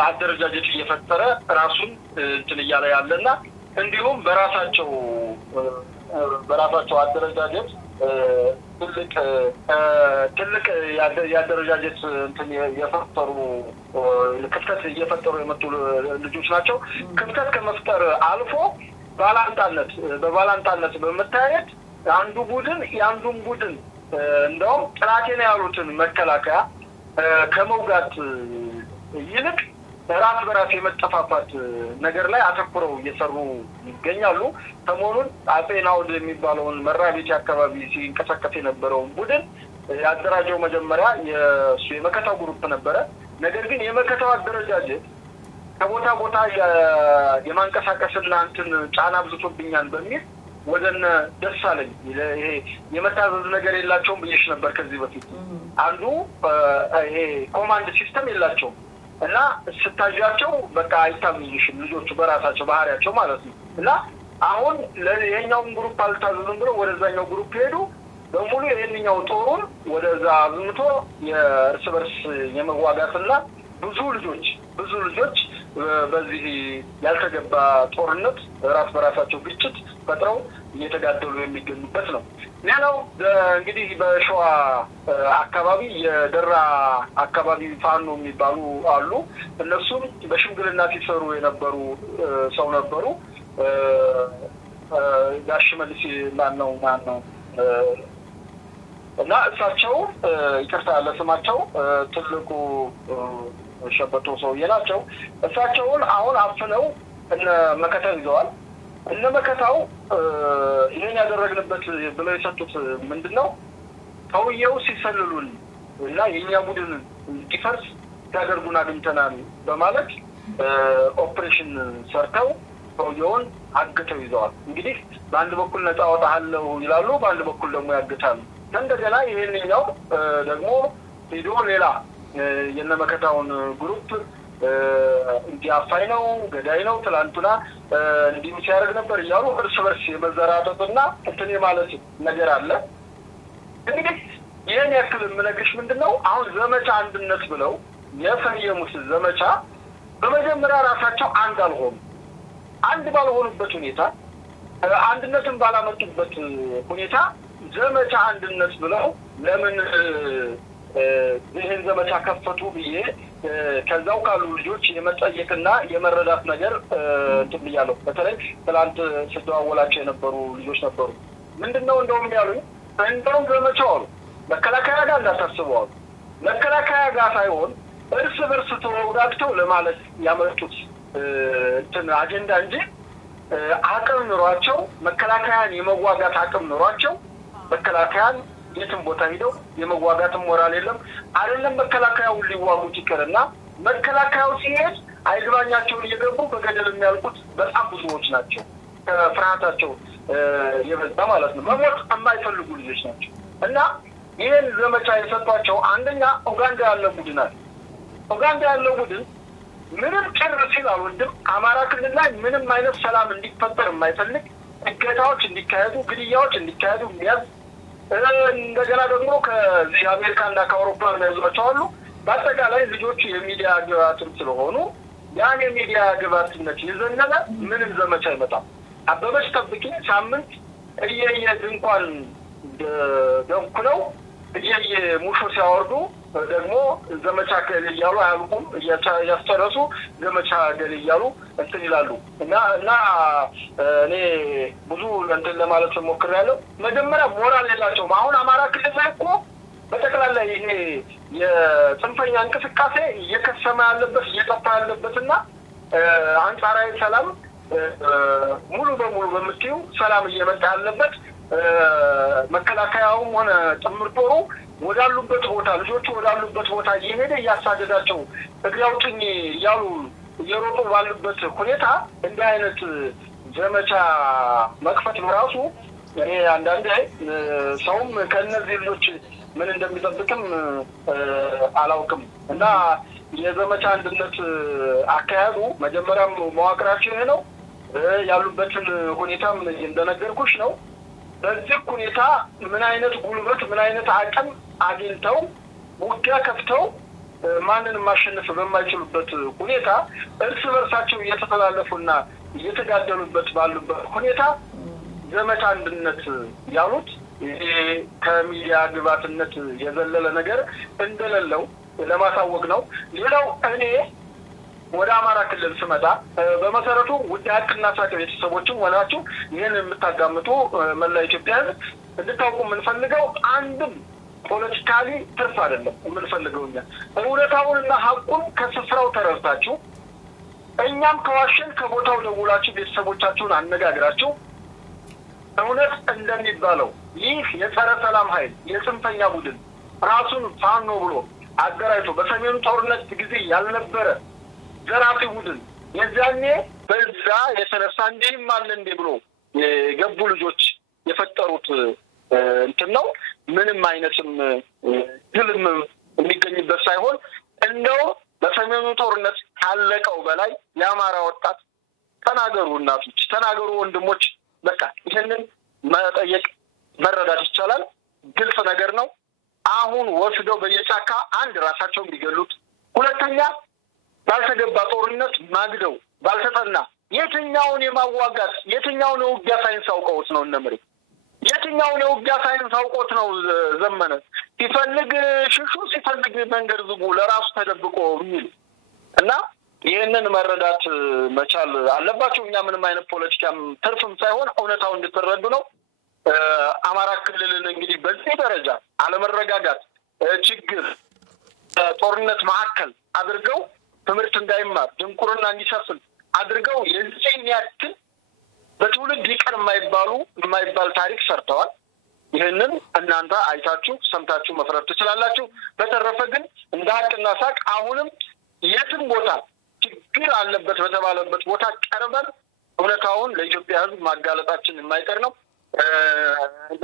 አደረጃጀት እየፈጠረ ራሱን እንትን እያለ ያለና እንዲሁም በራሳቸው አደረጃጀት ትልቅ ያደረጃጀት እንትን የፈጠሩ ክፍተት እየፈጠሩ የመጡ ልጆች ናቸው። ክፍተት ከመፍጠር አልፎ በባላንጣነት በመታየት አንዱ ቡድን ያንዱን ቡድን እንደውም ጥላቴን ያሉትን መከላከያ ከመውጋት ይልቅ ራስ በራስ የመጠፋፋት ነገር ላይ አተኩረው እየሰሩ ይገኛሉ። ሰሞኑን አጼናውድ የሚባለውን መራቤት አካባቢ ሲንቀሳቀስ የነበረው ቡድን ያደራጀው መጀመሪያ የመከታው ግሩፕ ነበረ። ነገር ግን የመከታው አደረጃጀት ከቦታ ቦታ የማንቀሳቀስና እንትን ጫና ብዝቶብኛል በሚል ወደነ ደሳለኝ ይሄ የመታዘዝ ነገር የላቸውም ብዬሽ ነበር ከዚህ በፊት። አንዱ ይሄ ኮማንድ ሲስተም የላቸውም እና ስታጃቸው በቃ አይታምኝሽም ልጆቹ በራሳቸው ባህሪያቸው ማለት ነው። እና አሁን ለየኛውን ግሩፕ አልታዘዝም ብሎ ወደዛኛው ግሩፕ ሄዱ። በሙሉ የኛው ጦሩን ወደዛ አዝምቶ የእርስ በርስ የመዋጋትና ብዙ ልጆች በዚህ ያልተገባ ጦርነት ራስ በራሳቸው ግጭት ፈጥረው እየተጋደሉ የሚገኙበት ነው። ሌላው እንግዲህ በሸዋ አካባቢ የደራ አካባቢ ፋኖ የሚባሉ አሉ። እነሱም በሽምግልና ሲሰሩ የነበሩ ሰው ነበሩ። ጋሽመልስ ማነው እና እሳቸው ይቅርታ ለስማቸው ትልቁ ሸበቶ ሰውዬ ናቸው። እሳቸውን አሁን አፍነው እነ መከታው ይዘዋል። እነ መከታው ይሄን ያደረግንበት ብለው የሰጡት ምንድነው ሰውዬው ሲሰልሉን እና የኛ ቡድን እንዲፈርስ ያደርጉና አግኝተናል በማለት ኦፕሬሽን ሰርተው ሰውዬውን አግተው ይዘዋል። እንግዲህ በአንድ በኩል ነፃ ወጣሃለው ይላሉ፣ በአንድ በኩል ደግሞ ያግታሉ። እንደገና ይሄንኛው ደግሞ ሄዶ ሌላ የነመከታውን ግሩፕ እንዲያፋይ ነው ገዳይ ነው ትላንቱና እንዲህ ሲያደርግ ነበር እያሉ እርስ በርስ የመዘራጠጥና እንትን ማለት ነገር አለ። እንግዲህ ይሄን ያክል ምንነግርሽ ምንድነው አሁን ዘመቻ አንድነት ብለው የፈየሙት ዘመቻ በመጀመሪያ ራሳቸው አንድ ባልሆኑበት ሁኔታ አንድነትን ባላመጡበት ሁኔታ ዘመቻ አንድነት ብለው ለምን ይሄን ዘመቻ ከፈቱ ብዬ ከዛው ካሉ ልጆች የመጠየቅና የመረዳት ነገር ትብያለሁ። በተለይ ትላንት ሲደዋወላቸው የነበሩ ልጆች ነበሩ። ምንድነው እንደውም ያሉኝ እንደውም ዘመቻው መከላከያ ጋር እንዳታስበው መከላከያ ጋር ሳይሆን እርስ በርስ ተወጋግተው ለማለት ያመጡት እንትን አጀንዳ እንጂ አቅም ኑሯቸው መከላከያን የመዋጋት አቅም ኑሯቸው መከላከያን የትም ቦታ ሄደው የመዋጋት ሞራል የለም አይደለም። መከላከያው ሊዋጉት ይቀርና መከላከያው ሲሄድ አይግባኛቸውን እየገቡ በገደል የሚያልቁት በጣም ብዙዎች ናቸው። ፍርሃታቸው የበዛ ማለት ነው። መሞት የማይፈልጉ ልጆች ናቸው። እና ይሄን ዘመቻ የሰጧቸው አንደኛ ኡጋንዳ ያለው ቡድን ምንም ጭር ሲል አልወድም አማራ ክልል ላይ ምንም አይነት ሰላም እንዲፈጠር የማይፈልግ እገታዎች እንዲካሄዱ ግድያዎች እንዲካሄዱ የሚያዝ እንደገና ደግሞ ከዚህ አሜሪካና ከአውሮፓ የሚያዟቸው አሉ። በአጠቃላይ ልጆቹ የሚዲያ ግብዓትም ስለሆኑ ያን የሚዲያ ግብዓትነት ይዘነለ ምንም ዘመቻ ይመጣል። አበበች ጠብቂ ሳምንት ድንኳን ደንኩለው ሙሾ ሲያወርዱ ደግሞ ዘመቻ ከልያሉ አያልቁም ያስተረሱ ዘመቻ ገለያሉ እንትን ይላሉ። እና እኔ ብዙ እንትን ለማለት ሞክሬያለሁ። መጀመሪያ ሞራል የላቸውም። አሁን አማራ ክልል ላይ እኮ በጠቅላላ ይሄ የጽንፈኛ እንቅስቃሴ እየከሰመ ያለበት እየጠፋ ያለበትና አንጻራዊ ሰላም ሙሉ በሙሉ በምትዩ ሰላም እየመጣ ያለበት መከላከያውም ሆነ ጥምር ጦሩ ወዳሉበት ቦታ ልጆቹ ወዳሉበት ቦታ እየሄደ እያሳደዳቸው እግሪያውጥኝ እያሉ እየሮጡ ባሉበት ሁኔታ እንዲህ አይነት ዘመቻ መክፈት በራሱ እኔ አንዳንዴ ሰውም ከነዚህ ልጆች ምን እንደሚጠብቅም አላውቅም እና የዘመቻ አንድነት አካያዱ መጀመሪያም መዋቅራችን ነው ያሉበትን ሁኔታም እንደነገርኩሽ ነው። በዚህ ሁኔታ ምን አይነት ጉልበት ምን አይነት አቅም አግኝተው ውጊያ ከፍተው ማንንም ማሸነፍ በማይችሉበት ሁኔታ እርስ በርሳቸው እየተተላለፉና እየተጋደሉበት ባሉበት ሁኔታ ዘመቻ አንድነት ያሉት ከሚዲያ ግባትነት የዘለለ ነገር እንደሌለው ለማሳወቅ ነው። ሌላው እኔ ወደ አማራ ክልል ስመጣ በመሰረቱ ውድ ሀቅና ሳቅ ቤተሰቦችም ሆናችሁ ይህን የምታዳምጡ መላ ኢትዮጵያ እንድታውቁ የምንፈልገው አንድም ፖለቲካሊ ትርፍ አይደለም የምንፈልገው እኛ እውነታውንና ሀቁን ከስፍራው ተረድታችሁ እኛም ከዋሸን ከቦታው ደውላችሁ ቤተሰቦቻችሁን አነጋግራችሁ እውነት እንደሚባለው ይህ የጸረ ሰላም ኃይል የጽንፈኛ ቡድን ራሱን ፋኖ ብሎ አገራይቶ በሰሜኑ ጦርነት ጊዜ ያልነበረ ዘራፊ ቡድን የዛኔ በዛ የተነሳ እንዲህም አለ እንዴ ብሎ የገቡ ልጆች የፈጠሩት እንትን ነው። ምንም አይነትም ድልም የሚገኝበት ሳይሆን እንደው በሰሜኑ ጦርነት ካለቀው በላይ የአማራ ወጣት ተናገሩ፣ እናቶች ተናገሩ፣ ወንድሞች በቃ ይሄንን መጠየቅ መረዳት ይቻላል። ግልጽ ነገር ነው። አሁን ወስደው በየጫካ አንድ ራሳቸውን ቢገሉት፣ ሁለተኛ ባልተገባ ጦርነት ማግደው ባልተጠና የትኛውን የማዋጋት የትኛውን ውጊያ ሳይንስ አውቀውት ነው እነምሪ የትኛውን ውጊያ ሳይንስ አውቆት ነው ዘመነ ሲፈልግ ሽሹ ሲፈልግ መንገድ ዝጉ ለራሱ ተደብቆ የሚል እና ይሄንን መረዳት መቻል አለባቸው። እኛ ምንም አይነት ፖለቲካም ትርፍም ሳይሆን እውነታው እንድትረዱ ነው። አማራ ክልልን እንግዲህ በዚህ ደረጃ አለመረጋጋት ችግር ጦርነት ማዕከል አድርገው ትምህርት እንዳይማር ድንቁርና እንዲሰፍን አድርገው የዚህን ያክል በትውልድ ይቀር የማይባል ታሪክ ሰርተዋል። ይሄንን እናንተ አይታችሁ ሰምታችሁ መፍረድ ትችላላችሁ። በተረፈ ግን እንደ ሀቅና ሳቅ አሁንም የትም ቦታ ችግር አለበት በተባለበት ቦታ ቀርበን እውነታውን ለኢትዮጵያ ሕዝብ ማጋለጣችን የማይቀር ነው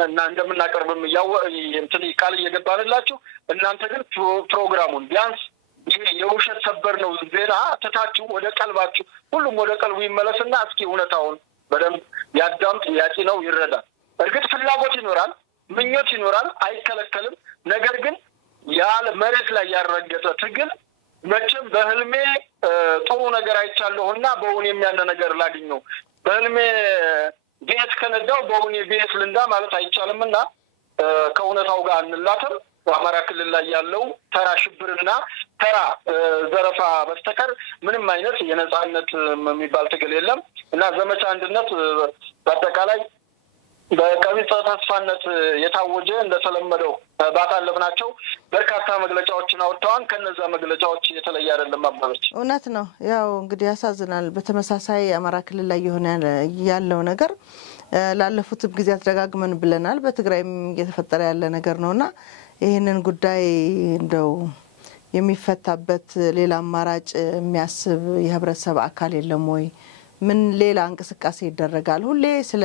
እና እንደምናቀርብም እንትን ቃል እየገባንላችሁ እናንተ ግን ፕሮግራሙን ቢያንስ የውሸት ሰበር ነው ዜና ተታችሁ ወደ ቀልባችሁ ሁሉም ወደ ቀልቡ ይመለስና እስኪ እውነታውን በደንብ ያዳምጥ ያቂ ነው ይረዳል። እርግጥ ፍላጎት ይኖራል፣ ምኞት ይኖራል፣ አይከለከልም። ነገር ግን ያለ መሬት ላይ ያረጋገጠ ትግል መቼም በህልሜ ጥሩ ነገር አይቻለሁና በእውን የሚያነ ነገር ላግኘው በህልሜ ቤት ከነዳው በእውን ቤት ልንዳ ማለት አይቻልምና ከእውነታው ጋር እንላተም። በአማራ ክልል ላይ ያለው ተራ ሽብርና ተራ ዘረፋ በስተቀር ምንም አይነት የነጻነት የሚባል ትግል የለም እና ዘመቻ አንድነት በአጠቃላይ በቀቢጸ ተስፋነት የታወጀ እንደተለመደው ባታለፍናቸው በርካታ መግለጫዎችን አውጥተዋል። ከነዛ መግለጫዎች የተለየ አይደለም። አባባች እውነት ነው። ያው እንግዲህ ያሳዝናል። በተመሳሳይ አማራ ክልል ላይ ያለው ነገር ላለፉት ጊዜያት ደጋግመን ብለናል። በትግራይም እየተፈጠረ ያለ ነገር ነውና ይሄንን ጉዳይ እንደው የሚፈታበት ሌላ አማራጭ የሚያስብ የህብረተሰብ አካል የለም ወይ? ምን ሌላ እንቅስቃሴ ይደረጋል? ሁሌ ስለ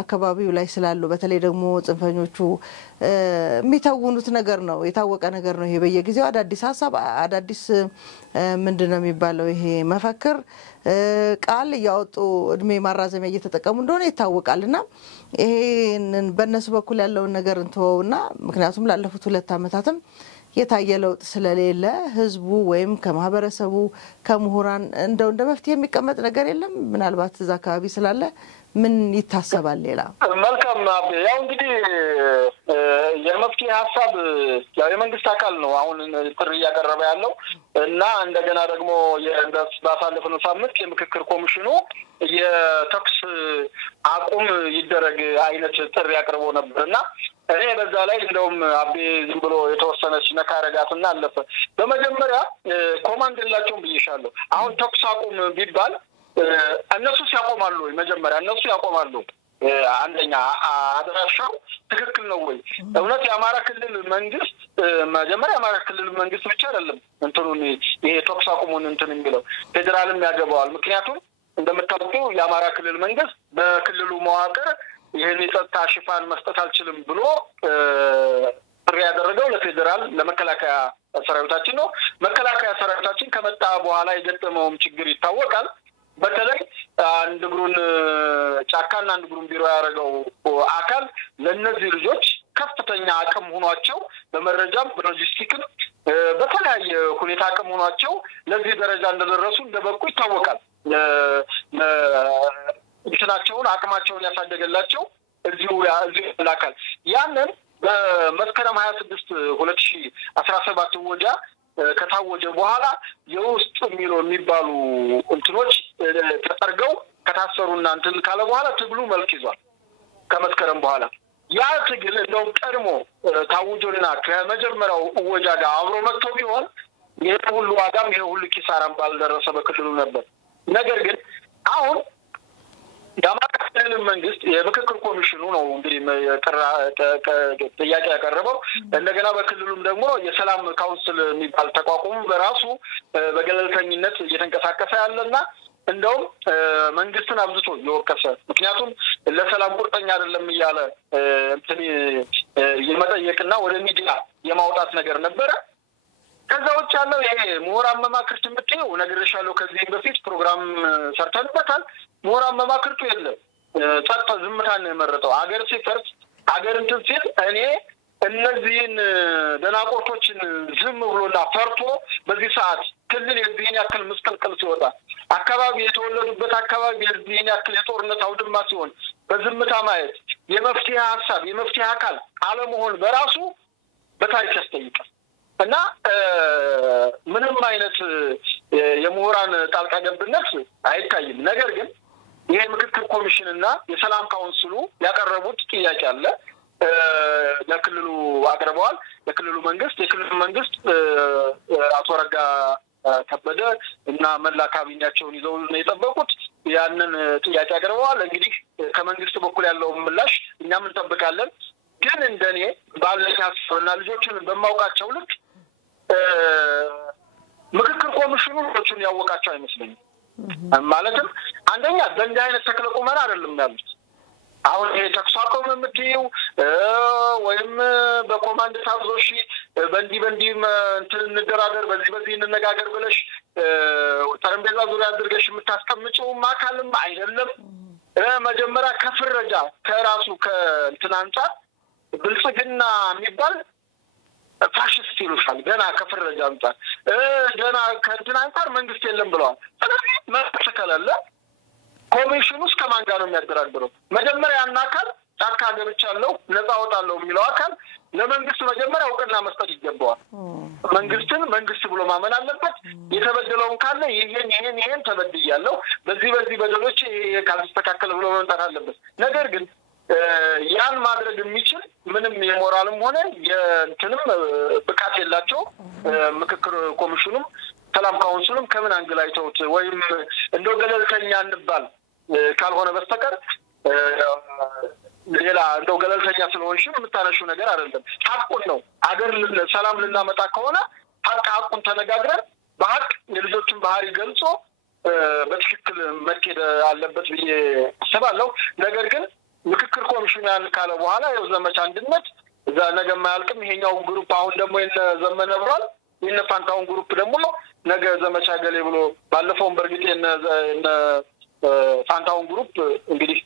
አካባቢው ላይ ስላሉ በተለይ ደግሞ ጽንፈኞቹ የሚታወኑት ነገር ነው፣ የታወቀ ነገር ነው። ይሄ በየጊዜው አዳዲስ ሐሳብ አዳዲስ ምንድነው የሚባለው ይሄ መፈክር ቃል ያወጡ እድሜ ማራዘሚያ እየተጠቀሙ እንደሆነ ይታወቃልና ይሄንን በእነሱ በኩል ያለውን ነገር እንተውና ምክንያቱም ላለፉት 2 አመታትም የታየ ለውጥ ስለሌለ ህዝቡ ወይም ከማህበረሰቡ ከምሁራን እንደው እንደ መፍትሄ የሚቀመጥ ነገር የለም። ምናልባት እዛ አካባቢ ስላለ ምን ይታሰባል ሌላ? መልካም ያው እንግዲህ የመፍትሄ ሐሳብ ያው የመንግስት አካል ነው አሁን ጥሪ ያቀረበ ያለው እና እንደገና ደግሞ ባሳለፈው ሳምንት የምክክር ኮሚሽኑ የተኩስ አቁም ይደረግ አይነት ጥሪ ያቀርበው ነበርና እኔ በዛ ላይ እንደውም አቤ ዝም ብሎ የተወሰነች ነካረጋትና አለፈ። በመጀመሪያ ኮማንድ የላቸውም ብዬሻለሁ። አሁን ተኩስ አቁም ቢባል እነሱ ያቆማሉ ወይ? መጀመሪያ እነሱ ያቆማሉ። አንደኛ አድራሻው ትክክል ነው ወይ? እውነት የአማራ ክልል መንግስት መጀመሪያ የአማራ ክልል መንግስት ብቻ አይደለም እንትኑን ይሄ ተኩስ አቁሙን እንትን የሚለው ፌደራልም ያገባዋል። ምክንያቱም እንደምታውቁው የአማራ ክልል መንግስት በክልሉ መዋቅር ይሄን የጸጥታ ሽፋን መስጠት አልችልም ብሎ ጥሪ ያደረገው ለፌደራል ለመከላከያ ሰራዊታችን ነው። መከላከያ ሰራዊታችን ከመጣ በኋላ የገጠመውም ችግር ይታወቃል። በተለይ አንድ እግሩን ጫካና አንድ እግሩን ቢሮ ያደረገው አካል ለነዚህ ልጆች ከፍተኛ አቅም ሆኗቸው በመረጃም በሎጂስቲክም በተለያየ ሁኔታ አቅም ሆኗቸው ለዚህ ደረጃ እንደደረሱ እንደበቁ ይታወቃል። እንትናቸውን አቅማቸውን ያሳደገላቸው እዚሁ ላካል ያንን በመስከረም 26 2017 ወጃ ከታወጀ በኋላ የውስጥ የሚባሉ እንትኖች ተጠርገው ከታሰሩና እንትን ካለ በኋላ ትግሉ መልክ ይዟል። ከመስከረም በኋላ ያ ትግል እንደው ቀድሞ ታውጆና ከመጀመሪያው ወጃ ጋር አብሮ መጥቶ ቢሆን ይሄ ሁሉ ዋጋም ይሄ ሁሉ ኪሳራም ባልደረሰ በክልሉ ነበር። ነገር ግን አሁን የአማራ ክልል መንግስት የምክክር ኮሚሽኑ ነው እንግዲህ ጥያቄ ያቀረበው። እንደገና በክልሉም ደግሞ የሰላም ካውንስል የሚባል ተቋቁሞ በራሱ በገለልተኝነት እየተንቀሳቀሰ ያለና እንደውም መንግስትን አብዝቶ የወቀሰ ምክንያቱም ለሰላም ቁርጠኛ አይደለም እያለ እንትን የመጠየቅና ወደ ሚዲያ የማውጣት ነገር ነበረ። ከዛ ውጭ ያለው ይሄ ምሁራን መማክርት የምትይው ነግሬሻለሁ። ከዚህ በፊት ፕሮግራም ሰርተንበታል። ምሁራን መማክርቱ የለም። ጸጥታ ዝምታን የመረጠው አገር ሲፈርስ አገር እንትን ሲል እኔ እነዚህን ደናቆርቶችን ዝም ብሎና ፈርቶ በዚህ ሰዓት ክልል የዚህን ያክል ምስቅልቅል ሲወጣ አካባቢ የተወለዱበት አካባቢ የዚህን ያክል የጦርነት አውድማ ሲሆን በዝምታ ማየት የመፍትሄ ሀሳብ የመፍትሄ አካል አለመሆን በራሱ በታሪክ ያስጠይቃል። እና ምንም አይነት የምሁራን ጣልቃ ገብነት አይታይም። ነገር ግን ይሄ ምክክር ኮሚሽንና የሰላም ካውንስሉ ያቀረቡት ጥያቄ አለ። ለክልሉ አቅርበዋል። የክልሉ መንግስት አቶ ረጋ ከበደ እና መላ ካቢኔያቸውን ይዘው ነው የጠበቁት። ያንን ጥያቄ አቅርበዋል። እንግዲህ ከመንግስት በኩል ያለው ምላሽ እኛም እንጠብቃለን። ግን እንደኔ ባለኝ ሀሳብና ልጆችን በማውቃቸው ልክ ምክክር ኮሚሽኑ ልጆቹን ያወቃቸው አይመስለኝም። ማለትም አንደኛ በእንዲህ አይነት ተክለ ቁመና አይደለም ያሉት። አሁን ይሄ ተኩስ አቁም የምትይው ወይም በኮማንድ ታዞሽ በእንዲህ እንደራደር በዚህ እንነጋገር ብለሽ ጠረጴዛ ዙሪያ አድርገሽ የምታስቀምጪው አካልም አይደለም። መጀመሪያ ከፍረጃ ከራሱ ከእንትን አንጻር ብልጽግና የሚባል ፋሽስት ይሉሻል። ገና ከፍረጃ አንጻር ገና ከእንትን አንጻር መንግስት የለም ብለዋል። ስለዚህ መንግስት ከሌለ ኮሚሽኑ እስከ ማን ጋር ነው የሚያደራድረው? መጀመሪያ ያን አካል ጫካ ገብቻለሁ ነፃ አወጣለሁ የሚለው አካል ለመንግስት መጀመሪያ እውቅና መስጠት ይገባዋል። መንግስትን መንግስት ብሎ ማመን አለበት። የተበደለውን ካለ ይሄን ተበድያለሁ በዚህ በደሎች ካልተስተካከለ ብሎ መምጣት አለበት። ነገር ግን ያን ማድረግ የሚችል ምንም የሞራልም ሆነ የእንትንም ብቃት የላቸው። ምክክር ኮሚሽኑም ሰላም ካውንስሉም ከምን አንግል አይተውት ወይም እንደው ገለልተኛ እንባል ካልሆነ በስተቀር ሌላ እንደው ገለልተኛ ስለሆንሽ የምታነሺው ነገር አይደለም። ሀቁን ነው። አገር ሰላም ልናመጣ ከሆነ ሀቁን ተነጋግረን በሀቅ የልጆችን ባህሪ ገልጾ በትክክል መኬድ አለበት ብዬ አስባለሁ። ነገር ግን ምክክር ኮሚሽኑ ያን ካለ በኋላ ያው ዘመቻ አንድነት እዛ ነገ ማያልቅም። ይሄኛው ግሩፕ አሁን ደግሞ ዘመነ ብሏል። የነ ፋንታውን ግሩፕ ደግሞ ነገ ዘመቻ ገሌ ብሎ ባለፈውን በርግጥ የነ ፋንታውን ግሩፕ እንግዲህ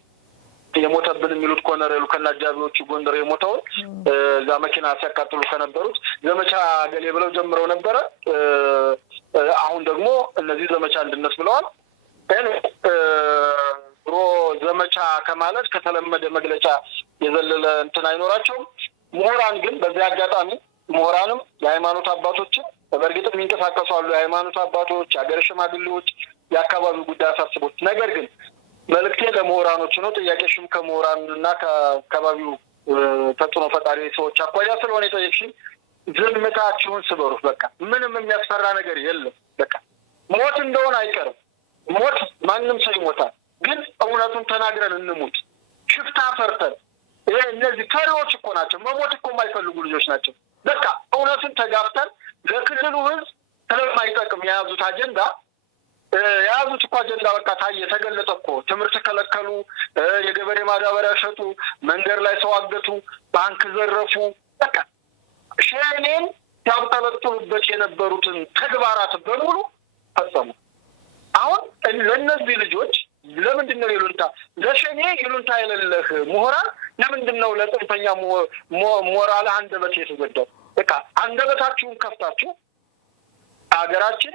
የሞተብን የሚሉት ኮነሬሉ ከናጃቢዎቹ ጎንደር የሞተውን እዛ መኪና ሲያቃጥሉ ከነበሩት ዘመቻ ገሌ ብለው ጀምረው ነበረ። አሁን ደግሞ እነዚህ ዘመቻ አንድነት ብለዋል። ዘመቻ ከማለት ከተለመደ መግለጫ የዘለለ እንትን አይኖራቸውም። ምሁራን ግን በዚህ አጋጣሚ ምሁራንም የሃይማኖት አባቶችን በእርግጥ የሚንቀሳቀሱ አሉ። የሃይማኖት አባቶች፣ አገር ሽማግሌዎች፣ የአካባቢው ጉዳይ አሳስቦት ነገር ግን መልእክቴ ለምሁራኖች ነው። ጥያቄሽም ከምሁራንና ከአካባቢው ተጽዕኖ ፈጣሪ ሰዎች አኳያ ስለሆነ የጠየቅሽኝ ዝምታችሁን ስበሩት። በቃ ምንም የሚያስፈራ ነገር የለም። በቃ ሞት እንደሆነ አይቀርም። ሞት ማንም ሰው ይሞታል። ግን እውነቱን ተናግረን እንሙት። ሽፍታ ፈርተን እነዚህ ፈሪዎች እኮ ናቸው። መሞት እኮ የማይፈልጉ ልጆች ናቸው። በቃ እውነቱን ተጋፍተን ለክልሉ ህዝብ ስለማይጠቅም የያዙት አጀንዳ እኮ አጀንዳ በቃ ታየ፣ ተገለጠ እኮ። ትምህርት ከለከሉ፣ የገበሬ ማዳበሪያ ሸጡ፣ መንገድ ላይ ሰው አገቱ፣ ባንክ ዘረፉ። በቃ ሸኔን ሲያብጠለጥሉበት የነበሩትን ተግባራት በሙሉ ፈጸሙ። አሁን ለእነዚህ ልጆች ለምንድነው ይሉንታ ለሸኔ ይሉንታ የሌለህ ምሁራን ለምንድነው ለጥንፈኛ ሞራል አንደበት የተገደው? በቃ አንደበታችሁን ከፍታችሁ ሀገራችን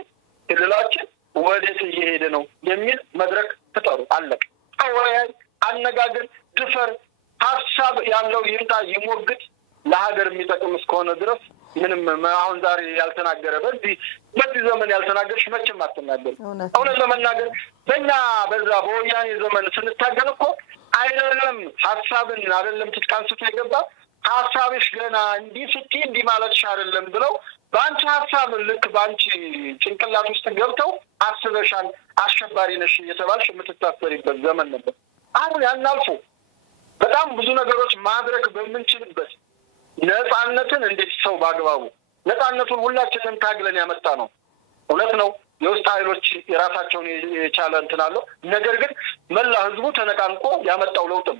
ክልላችን ወዴት እየሄደ ነው የሚል መድረክ ፍጠሩ። አለቀ። አወያይ፣ አነጋገር፣ ድፈር፣ ሀሳብ ያለው ይምጣ ይሞግት። ለሀገር የሚጠቅም እስከሆነ ድረስ ምንም አሁን ዛሬ ያልተናገረ በዚህ ዘመን ያልተናገርሽ መቼም አትናገር። እውነት ለመናገር በዛ በወያኔ ዘመን ስንታገል እኮ አይደለም ሀሳብን አይደለም ትጥቃንስቶ የገባ ሀሳብሽ ገና እንዲህ ስትይ እንዲህ ማለትሽ አይደለም ብለው በአንቺ ሀሳብ ልክ በአንቺ ጭንቅላት ውስጥ ገብተው አስበሻል አሸባሪ ነሽ እየተባልሽ የምትታሰሪበት ዘመን ነበር። አሁን ያን አልፎ በጣም ብዙ ነገሮች ማድረግ በምንችልበት ነፃነትን እንዴት ሰው ባግባቡ ነፃነቱን ሁላችንም ታግለን ያመጣ ነው። እውነት ነው የውስጥ ኃይሎች የራሳቸውን የቻለ እንትን አለው። ነገር ግን መላ ህዝቡ ተነቃንቆ ያመጣው ለውጥም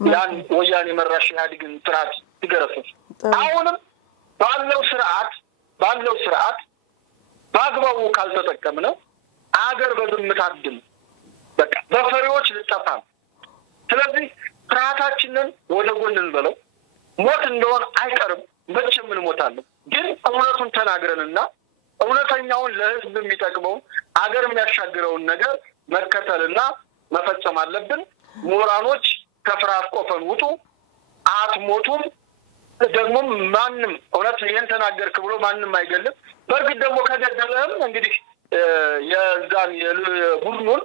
ያን ወያኔ መራሽ ኢህአዴግን ስርዓት ሲገረሰስ አሁንም ባለው ስርዓት ባግባቡ ካልተጠቀምነ አገር በዝምታ አድም በቃ በፈሪዎች ልጠፋ። ስለዚህ ፍርሃታችንን ወደ ጎን እንበለው። ሞት እንደሆነ አይቀርም፣ መቼም እንሞታለን። ግን እውነቱን ተናግረንና እውነተኛውን ለህዝብ የሚጠቅመው አገር የሚያሻግረውን ነገር መከተልና መፈጸም አለብን። ምሁራኖች ከፍርሃት ቆፈን ውጡ። አትሞቱም። ደግሞ ማንም እውነት ይሄን ተናገርክ ብሎ ማንም አይገልም። በርግጥ ደግሞ ከገደለም እንግዲህ የዛን የቡድኑን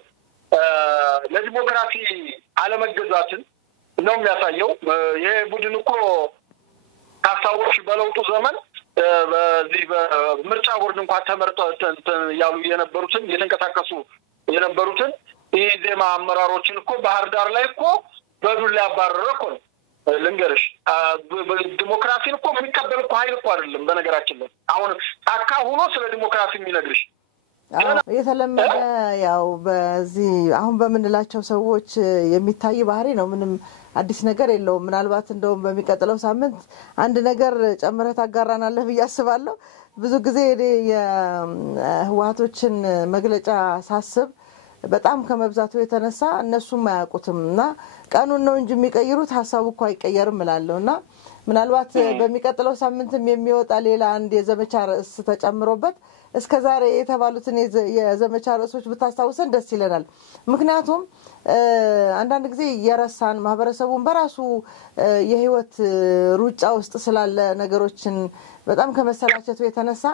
ለዲሞክራሲ አለመገዛትን ነው የሚያሳየው። ይሄ ቡድን እኮ ታሳውሽ በለውጡ ዘመን በዚህ በምርጫ ቦርድ እንኳን ተመርጠው ያሉ የነበሩትን የተንቀሳቀሱ የነበሩትን ኢዜማ አመራሮችን እኮ ባህር ዳር ላይ እኮ በዱላ ያባረረ እኮ ነው። ልንገርሽ ዲሞክራሲን እኮ የሚቀበል እኮ ኃይል እኮ አይደለም። በነገራችን ላይ አሁን ጫካ ሆኖ ስለ ዲሞክራሲ የሚነግርሽ የተለመደ ያው በዚህ አሁን በምንላቸው ሰዎች የሚታይ ባህሪ ነው። ምንም አዲስ ነገር የለውም። ምናልባት እንደውም በሚቀጥለው ሳምንት አንድ ነገር ጨምረህ ታጋራናለህ ብዬ አስባለሁ። ብዙ ጊዜ የህወሓቶችን መግለጫ ሳስብ በጣም ከመብዛቱ የተነሳ እነሱም አያውቁትምና ቀኑን ነው እንጂ የሚቀይሩት ሐሳቡ እኮ አይቀየርም እላለሁና ምናልባት በሚቀጥለው ሳምንትም የሚወጣ ሌላ አንድ የዘመቻ ርዕስ ተጨምሮበት እስከዛሬ የተባሉትን የዘመቻ ርዕሶች ብታስታውሰን ደስ ይለናል። ምክንያቱም አንዳንድ ጊዜ የረሳን ማህበረሰቡን በራሱ የህይወት ሩጫ ውስጥ ስላለ ነገሮችን በጣም ከመሰላቸቱ የተነሳ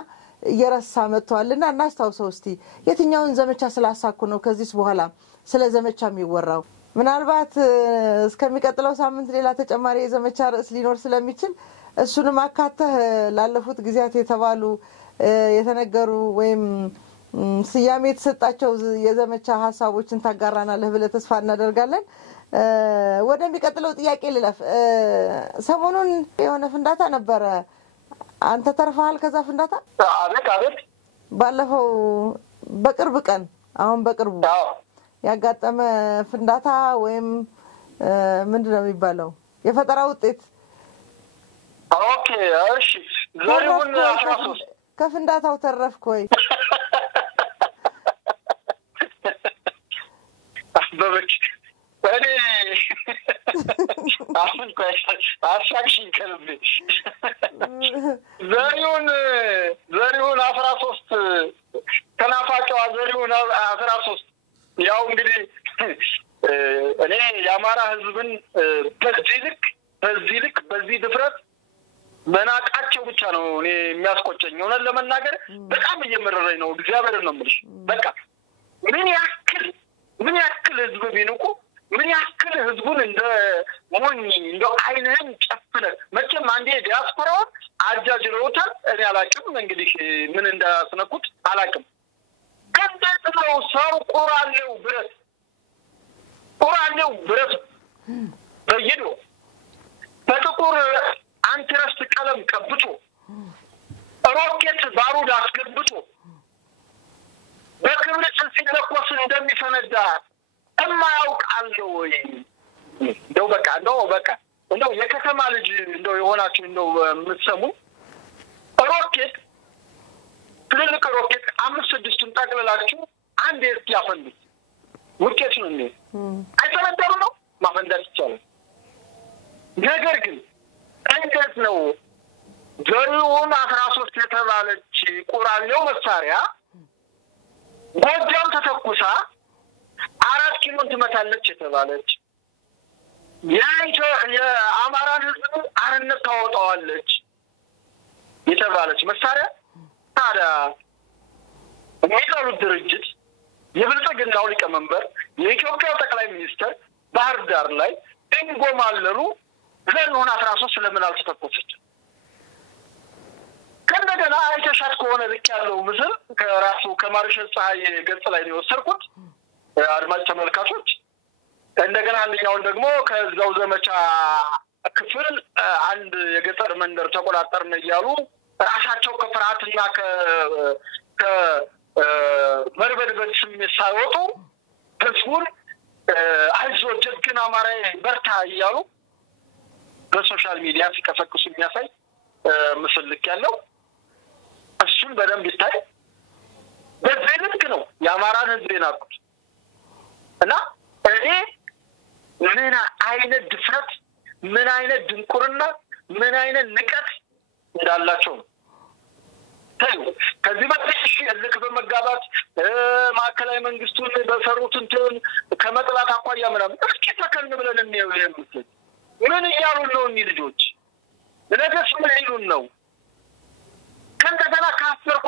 የረሳ መጥቷልና እናስታውሰው እስቲ የትኛውን ዘመቻ ስላሳኩ ነው ከዚህ በኋላ ስለ ዘመቻ የሚወራው? ምናልባት እስከሚቀጥለው ሳምንት ሌላ ተጨማሪ የዘመቻ ርዕስ ሊኖር ስለሚችል እሱንም አካተህ ላለፉት ጊዜያት የተባሉ የተነገሩ ወይም ስያሜ የተሰጣቸው የዘመቻ ሐሳቦችን ታጋራናለህ ብለ ተስፋ እናደርጋለን። ወደሚቀጥለው ጥያቄ ልለፍ። ሰሞኑን የሆነ ፍንዳታ ነበረ። አንተ ተርፈሃል ከዛ ፍንዳታ? አቤት ባለፈው በቅርብ ቀን አሁን በቅርቡ ያጋጠመ ፍንዳታ ወይም ምንድነው የሚባለው የፈጠራ ውጤት? ኦኬ እሺ ዘሪሁን 13 ከፍንዳታው ተረፍክ ወይ? አበበች እኔ አሁን አሻክሽኝ ከልቤ ዘሪሁን 13 ተናፋቂዋ ዘሪሁን 13 ያው እንግዲህ እኔ የአማራ ህዝብን በዚህ ልክ በዚህ ድፍረት መናቃቸው ብቻ ነው እኔ የሚያስቆጨኝ። ሆነን ለመናገር በጣም እየመረረኝ ነው። እግዚአብሔር ነው የምልሽ። በቃ ምን ያክል ህዝብ ቢንቁ ምን ያክል ህዝቡን እንደ ሞኝ እንደ አይነን አላውቅም እንግዲህ ምን እንዳስነኩት አላውቅም እንዴት ነው ሰው ቁራሌው ብረት በየዶ በጥቁር አንትረስት ቀለም ቀብቶ ሮኬት ባሩድ አስገብቶ በክብሪት ሲለኮስ እንደሚፈነዳ እማያውቅ አለ ወይ እንደው በቃ እንደው የከተማ ልጅ እንደው የሆናችሁ እንደው የምትሰሙ ሮኬት ትልልቅ ሮኬት 5-6ቱን ጠቅልላችሁ አንድ ያፈንዱ ውጤት ነው እንዴ አይተነደሩ ነው ማፈንዳት ይቻላል ነገር ግን እንዴት ነው ዘሪውን 13 የተባለች ቁራሌው መሳሪያ ጎጃም ተተኩሳ 4 ኪሎ ትመታለች የተባለች የአማራን ህዝብ አርነት ታወጣዋለች የተባለች መሳሪያ ታዲያ የሚጠሉት ድርጅት የብልጽግናው ሊቀመንበር የኢትዮጵያ ጠቅላይ ሚኒስትር ባህር ዳር ላይ እንጎማለሉ ዘሪውን 13 ስለምን አልተተኮሰች ከእንደገና አይተሻት ከሆነ ልክ ያለው ምስል ከራሱ ከማርሸል ፀሐይ ገጽ ላይ ነው የወሰድኩት አድማጭ ተመልካቾች እንደገና አንደኛውን ደግሞ ከዛው ዘመቻ ክፍል አንድ የገጠር መንደር ተቆጣጠርን እያሉ ራሳቸው ከፍርሃትና ከመርበድበድ ስሜት ሳይወጡ ህዝቡን አይዞ ጀግና አማራዬ በርታ እያሉ በሶሻል ሚዲያ ሲቀሰቅሱ የሚያሳይ ምስል ልክ ያለው እሱን በደንብ ይታይ በዚህ ልክ ነው የአማራን ህዝብ የናቁት እና እኔ ምን አይነት ድፍረት ምን አይነት ድንቁርና ምን አይነት ንቀት እንዳላቸው ታዩ ከዚህ በፊት ልክ በመጋባት ማከላይ መንግስቱን በሰሩት እንትን ከመጥላት አቋያ ምናምን እስኪ ተከልን ብለን እንየው የምትል ምን ይያሉ ነው እኒ ልጆች ለነገስ ምን ይሉን ነው ከእንደገና ካፈርኩ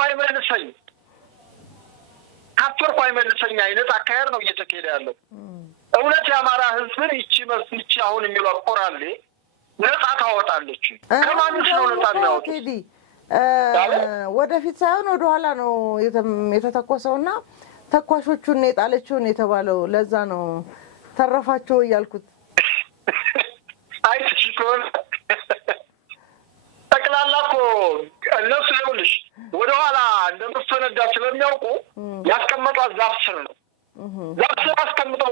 አይመልሰኝ አይነት አካሄድ ነው እየተካሄደ ያለው እውነት የአማራ ህዝብን ይቺ አሁን የሚሉ አቆራሌ ነፃ ታወጣለች ከማንስ ነው ነፃ የሚያወጡት ወደፊት ሳይሆን ወደ ኋላ ነው የተተኮሰውና ተኳሾቹን የጣለችውን የተባለው ለዛ ነው ተረፋቸው ያልኩት አይሽኮን ተክላላኮ እነሱ ይሉልሽ ወደ ኋላ እንደምትፈነዳ ስለሚያውቁ ያስቀመጧት ዛፍ ስር ነው ዛፍ ስር አስቀምጠው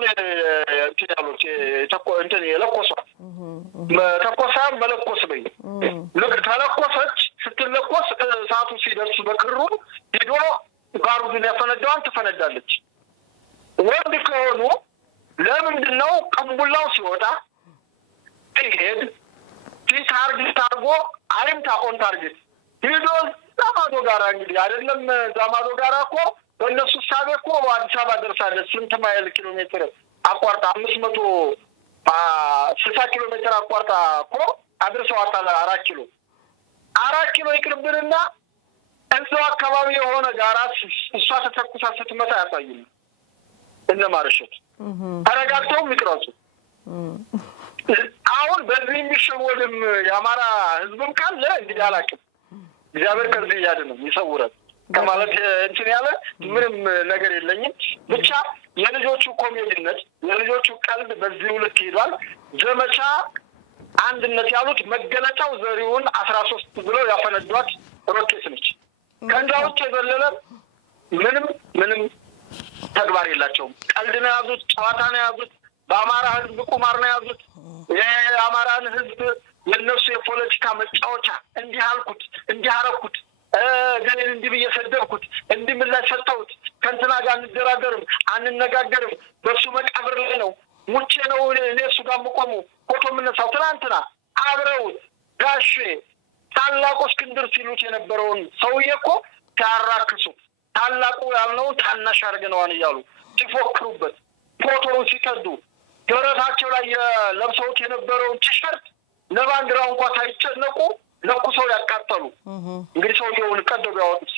ያሉት እንትን የለኮሷት ተኮሳ መለኮስ በይ ተለኮሰች ስትለኮስ ሰዓቱ ሲደርስ በክሩ ሄዶ ባሩድን ያፈነዳዋን ትፈነዳለች ወንድ ከሆኑ ለምንድነው ቀንቡላው ሲወጣ ይሄድ ታርጌት አርጎ አይምታ ኦን ታርጌት ሄዶ ዛማዶ ጋራ እንግዲህ አይደለም ዛማዶ ጋራ እኮ በእነሱ ሳቤ እኮ አዲስ አበባ ደርሳለች ስንት ማይል ኪሎ ሜትር አቋርጣ 560 ኪሎ ሜትር አቋርጣ እኮ አድርሰዋታል 4 ኪሎ ይቅርብንና እዛው አካባቢ የሆነ ጋራ እሷ ተተኩሳ ስትመታ ያሳዩኝ እንደማርሸት አረጋግተው ይቅራሱ አሁን በዚህ የሚሸወድም የአማራ ህዝብም ካለ እንግዲህ አላውቅም እግዚአብሔር ከዚህ ያድነው ይሰውራል ከማለት እንትን ያለ ምንም ነገር የለኝም ብቻ የልጆቹ ኮሜዲነት የልጆቹ ቀልድ በዚህ ልክ ይዟል ዘመቻ አንድነት ያሉት መገለጫው ዘሪውን 13 ብሎ ያፈነዷት ሮኬት ነች ከዛው የዘለለ ምንም ተግባር የላቸውም ቀልድ ነው ያዙት ጨዋታ ነው ያዙት በአማራ ህዝብ ቁማር ነው ያዙት የአማራን ህዝብ የነሱ የፖለቲካ መጫወቻ እንዲህ አልኩት እንዲህ አረኩት ገሌን እንዲህ በየሰደብኩት እንዲህ ምላሽ ሰጣሁት ከንትና ጋር እንደራደርም አንነጋገርም በሱ መቃብር ላይ ነው ሙቼ ነው ለሱ ጋር መቆሙ ፎቶ ምንሳው ትናንትና አብረው ጋሼ ታላቁ እስክንድር ሲሉት የነበረውን ሰውዬ እኮ ታራክሱ ታላቁ ያልነው ታናሽ አርገነዋን ይያሉ ሲፎክሩበት ፎቶውን ሲቀዱ ደረታቸው ላይ ለብሰውት የነበረውን ቲሸርት ለባንዲራው እንኳን ሳይጨነቁ ለኩሰው ያቃጠሉ እንግዲህ ሰውየውን ቀደው ያወጡት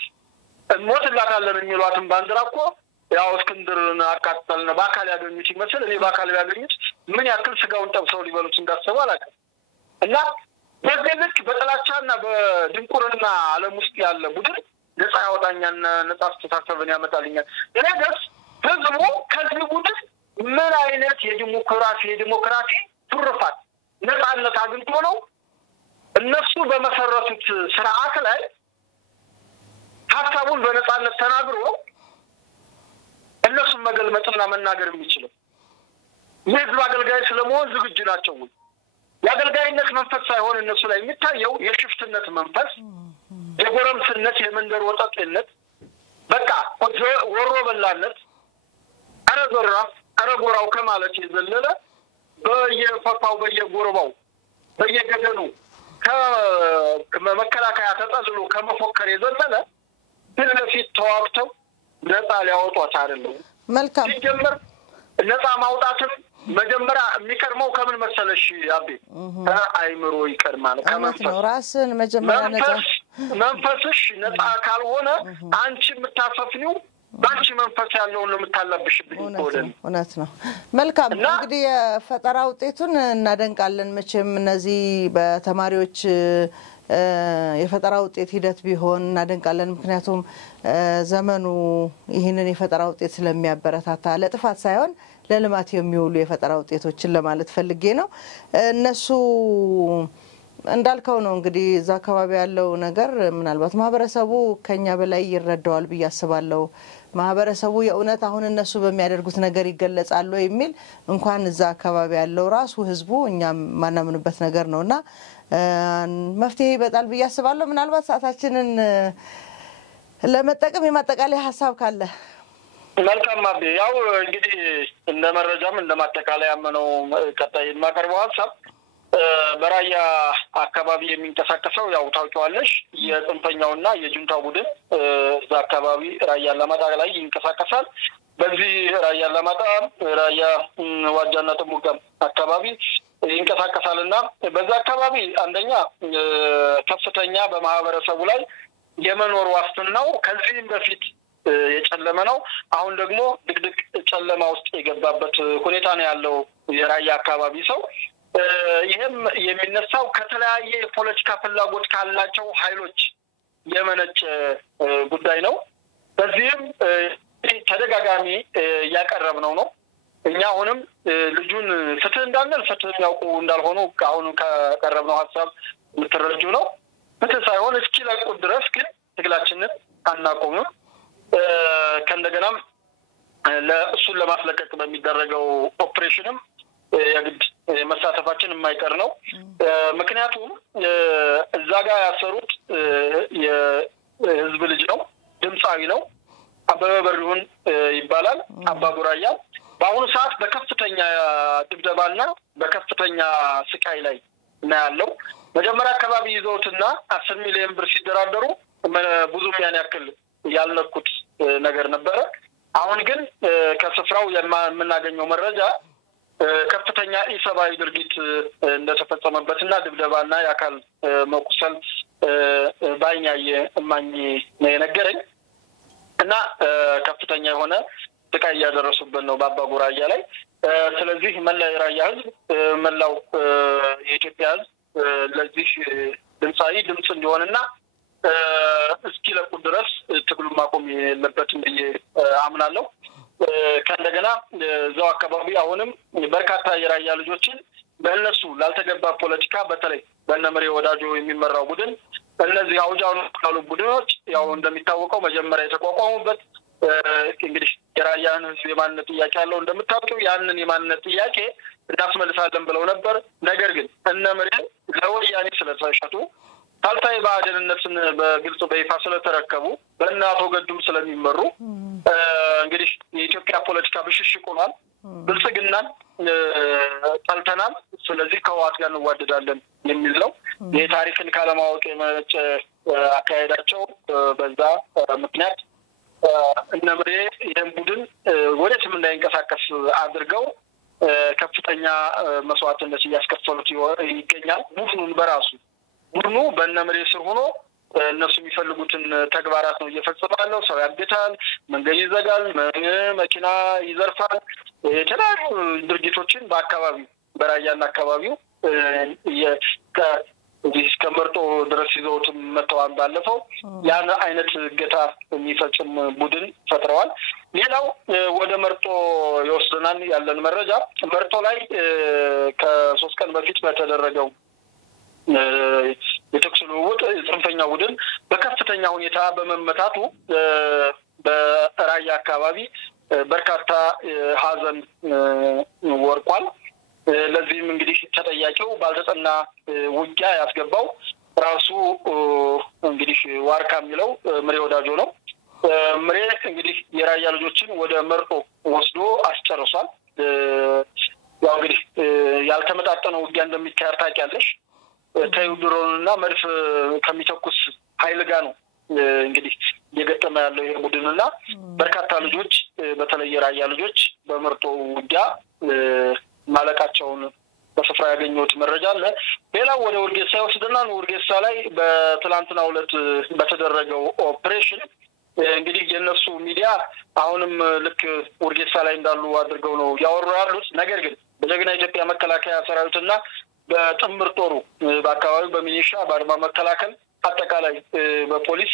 ሞትላታለን የሚሏትን ባንዲራ እኮ ያው እስክንድርን አቃጠልና በአካል ያገኙት ይመስል እኔ በአካል ያገኙት ምን ያክል ስጋውን ጠብሰው ሊበሉት እንዳሰቡ አላውቅም እና በግልክ በጥላቻና በድንቁርና ዓለም ውስጥ ያለ ቡድን ነፃ ያወጣኛና ነፃ አስተሳሰብን ያመጣልኛል። ለነገስ ህዝቡ ከዚህ ቡድን ምን አይነት የዲሞክራሲ ትሩፋት ነፃነት አግኝቶ ነው እነሱ በመሰረቱት ስርዓት ላይ ሀሳቡን በነፃነት ተናግሮ እነሱን መገልመጥና መናገር የሚችለው? የህዝብ አገልጋይ ስለመሆን ዝግጁ ናቸው ወይ? የአገልጋይነት መንፈስ ሳይሆን እነሱ ላይ የሚታየው የሽፍትነት መንፈስ፣ የጎረምስነት፣ የመንደር ወጣትነት፣ በቃ ወሮ በላነት፣ አረጎራው ከማለት የዘለለ በየፈፋው በየጎረባው በየገደሉ ከመከላከያ ተጠልሎ ከመፎከር የዘለለ ስለፊት ተዋግተው ነፃ ሊያወጧት አይደለም። መልካም ሲጀምር ነፃ ማውጣትም መጀመሪያ የሚቀርመው ከምን መሰለሽ አቤ? አይምሮ ይቀርማል። ከመንፈስ ራስን መጀመሪያ መንፈስሽ ነፃ ካልሆነ አንቺ የምታፈፍኒው ባንቺ መንፈስ ያለውን ነው የምታላብሽብኝ። እውነት ነው። መልካም እንግዲህ የፈጠራ ውጤቱን እናደንቃለን። መቼም እነዚህ በተማሪዎች የፈጠራ ውጤት ሂደት ቢሆን እናደንቃለን። ምክንያቱም ዘመኑ ይህንን የፈጠራ ውጤት ስለሚያበረታታ ለጥፋት ሳይሆን ለልማት የሚውሉ የፈጠራ ውጤቶችን ለማለት ፈልጌ ነው። እነሱ እንዳልከው ነው እንግዲህ እዛ አካባቢ ያለው ነገር ምናልባት ማህበረሰቡ ከኛ በላይ ይረዳዋል ብዬ አስባለሁ። ማህበረሰቡ የእውነት አሁን እነሱ በሚያደርጉት ነገር ይገለጻሉ የሚል እንኳን እዛ አካባቢ ያለው ራሱ ህዝቡ እኛም ማናምንበት ነገር ነውና መፍትሄ ይበጣል ብዬ አስባለሁ። ምናልባት ሰዓታችንን ለመጠቀም የማጠቃለያ ሐሳብ ካለ? መልካም አቤ፣ ያው እንግዲህ እንደ መረጃም እንደ ማጠቃለያ ያመነው ቀጣይ የማቀርበው ሐሳብ በራያ አካባቢ የሚንቀሳቀሰው ያው ታውቂዋለሽ የጽንፈኛውና የጁንታው ቡድን እዛ አካባቢ ራያ አላማጣ ላይ ይንቀሳቀሳል። በዚህ ራያ አላማጣ ራያ ዋጃና ጥሙጋ አካባቢ ይንቀሳቀሳልና በዛ አካባቢ አንደኛ ከፍተኛ በማህበረሰቡ ላይ የመኖር ዋስትናው ከዚህም በፊት የጨለመ ነው። አሁን ደግሞ ድቅድቅ ጨለማ ውስጥ የገባበት ሁኔታ ነው ያለው የራያ አካባቢ ሰው። ይሄም የሚነሳው ከተለያየ ፖለቲካ ፍላጎት ካላቸው ኃይሎች የመነጨ ጉዳይ ነው። በዚህም ተደጋጋሚ ያቀረብነው ነው። እኛ አሁንም ልጁን ፍትህ እንዳንል ፍትህ ያውቁ እንዳልሆኑ አሁን ከቀረብነው ሐሳብ ምትረጁ ነው። ፍትህ ሳይሆን እስኪለቁ ድረስ ግን ትግላችንን አናቆምም። ከእንደገናም ለእሱን ለማስለቀቅ በሚደረገው ኦፕሬሽንም የግድ መሳተፋችን የማይቀር ነው። ምክንያቱም እዛ ጋር ያሰሩት የህዝብ ልጅ ነው፣ ድምፃዊ ነው፣ አበበ በሪሁን ይባላል። አባ ጉራያ በአሁኑ ሰዓት በከፍተኛ ድብደባና በከፍተኛ ስቃይ ላይ ነው ያለው። መጀመሪያ አካባቢ ይዘውትና 10 ሚሊዮን ብር ሲደራደሩ ብዙም ያን ያክል ያልነኩት ነገር ነበረ። አሁን ግን ከስፍራው የምናገኘው መረጃ ከፍተኛ ኢሰብአዊ ድርጊት እንደተፈጸመበትና ድብደባና የአካል መቁሰል ባይን ያየ እማኝ ነው የነገረኝ እና ከፍተኛ የሆነ ጥቃት እያደረሱበት ነው በአባ ጉራያ ላይ። ስለዚህ መላው የራያ ህዝብ፣ መላው የኢትዮጵያ ህዝብ ለዚህ ድምፃዊ ድምፅ እንዲሆንና እስኪለቁ ድረስ ትግሉን ማቆም የለበትም ብዬ አምናለሁ። ከእንደገና እዛው አካባቢ አሁንም በርካታ የራያ ልጆችን በእነሱ ላልተገባ ፖለቲካ በተለይ በእነመሬ ወዳጆ የሚመራው ቡድን እነዚህ አውጃኑ ካሉ ቡድኖች ያው እንደሚታወቀው መጀመሪያ የተቋቋሙበት እንግዲህ የራያን ህዝብ የማንነት ጥያቄ ያለው እንደምታውቁ ያንን የማንነት ጥያቄ እናስመልሳለን ብለው ነበር። ነገር ግን እነመሬ ለወያኔ ስለተሸጡ ታልታይ ባደንነትን በግልጽ በይፋ ስለተረከቡ በእናቶ ገዱም ስለሚመሩ እንግዲህ የኢትዮጵያ ፖለቲካ ብሽሽቅ ሆኗል። ብልጽግናን ጠልተናል፣ ስለዚህ ከዋት ጋር እንዋደዳለን የሚል ነው። የታሪክን ካለማወቅ የመነጨ አካሄዳቸው በዛ ምክንያት እነመሬ ይህን ቡድን ወደትም እንዳይንቀሳቀስ አድርገው ከፍተኛ መስዋዕትነት እያስከፈሉት ይገኛል። ቡድኑን በራሱ ቡድኑ በእነመሬ ስር ሆኖ እነሱ የሚፈልጉትን ተግባራት ነው እየፈጸመ ያለው። ሰው ያግታል፣ መንገድ ይዘጋል፣ መኪና ይዘርፋል፣ የተለያዩ ድርጊቶችን በአካባቢው በራያና አካባቢው እዚህ እስከመርጦ ድረስ ይዘውት መተዋን ባለፈው ያን አይነት ገታ የሚፈጽም ቡድን ፈጥረዋል። ሌላው ወደ መርጦ ይወስደናል ያለን መረጃ መርጦ ላይ ከ3 ቀን በፊት በተደረገው የተኩስ ልውውጥ ጽንፈኛ ቡድን በከፍተኛ ሁኔታ በመመታቱ በራያ አካባቢ በርካታ ሀዘን ወርቋል። ለዚህም እንግዲህ ተጠያቂው ባልተጠና ውጊያ ያስገባው ራሱ እንግዲህ ዋርካ የሚለው ምሬ ወዳጆ ነው። ምሬ እንግዲህ የራያ ልጆችን ወደ መርጦ ወስዶ አስጨርሷል። ያው እንግዲህ ያልተመጣጠነ ውጊያ እንደሚካሄድ ታውቂያለሽ። ተይውድሮንና መድፍ ከሚተኩስ ኃይል ጋር ነው እንግዲህ የገጠመ ያለው ይሄ ቡድንና በርካታ ልጆች በተለይ የራያ ልጆች በመርጦ ውጊያ ማለቃቸውን በስፍራ ያገኙት መረጃ አለ። ሌላው ወደ ውርጌሳ ይወስደናል። ውርጌሳ ላይ በትላንትናው ዕለት በተደረገው ኦፕሬሽን እንግዲህ የነሱ ሚዲያ አሁንም ልክ ውርጌሳ ላይ እንዳሉ አድርገው ነው ያወሩ ያሉት። ነገር ግን በጀግና ኢትዮጵያ መከላከያ ሰራዊትና በጥምር ጦሩ በአካባቢው በሚሊሻ በአድማ መከላከል አጠቃላይ በፖሊስ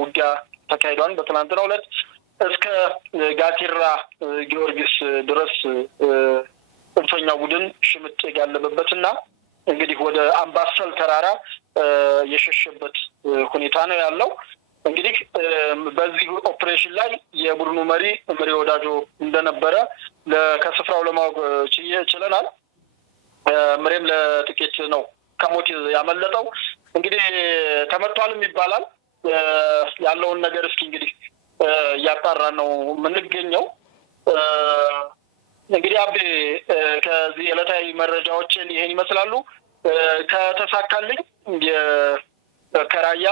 ውጊያ ተካሂዷል። በትላንትናው ዕለት እስከ ጋቲራ ጊዮርጊስ ድረስ ጽንፈኛ ቡድን ሽምጥ ያለበበትና እንግዲህ ወደ አምባሰል ተራራ የሸሸበት ሁኔታ ነው ያለው። እንግዲህ በዚህ ኦፕሬሽን ላይ የቡድኑ መሪ ምሬ ወዳጆ እንደነበረ ከስፍራው ለማወቅ ችለናል። ምሬም ለጥቂት ነው ከሞት ያመለጠው። እንግዲህ ተመቷልም ይባላል። ያለውን ነገር እስኪ እንግዲህ ያጣራ ነው የምንገኘው። እንግዲህ አቤ ከዚህ ዕለታዊ መረጃዎችን ይሄን ይመስላሉ። ከተሳካልኝ ከራያ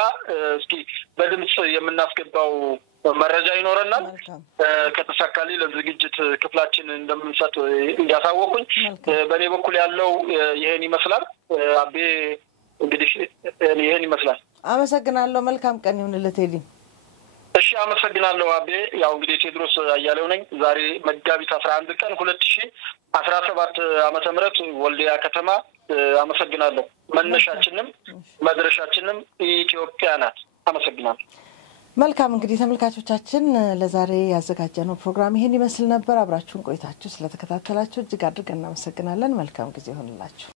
እስኪ በድምጽ የምናስገባው መረጃ ይኖረናል። ከተሳካልኝ ለዝግጅት ክፍላችን እንደምንሰጥ እንዲያሳወቁኝ በእኔ በኩል ያለው ይሄን ይመስላል። አቤ እንግዲህ ይሄን ይመስላል። አመሰግናለሁ። መልካም ቀን ይሁንልህ ቴዲ። እሺ አመሰግናለሁ አቤ። ያው እንግዲህ ቴድሮስ አያሌው ነኝ። ዛሬ መጋቢት 11 ቀን 2017 ዓመተ ምህረት ወልዲያ ከተማ። አመሰግናለሁ። መነሻችንም መድረሻችንም ኢትዮጵያ ናት። አመሰግናለሁ። መልካም እንግዲህ ተመልካቾቻችን ለዛሬ ያዘጋጀነው ፕሮግራም ይሄን ይመስል ነበር። አብራችሁን ቆይታችሁ ስለተከታተላችሁ እጅግ አድርገን እናመሰግናለን። መልካም ጊዜ ይሁንላችሁ።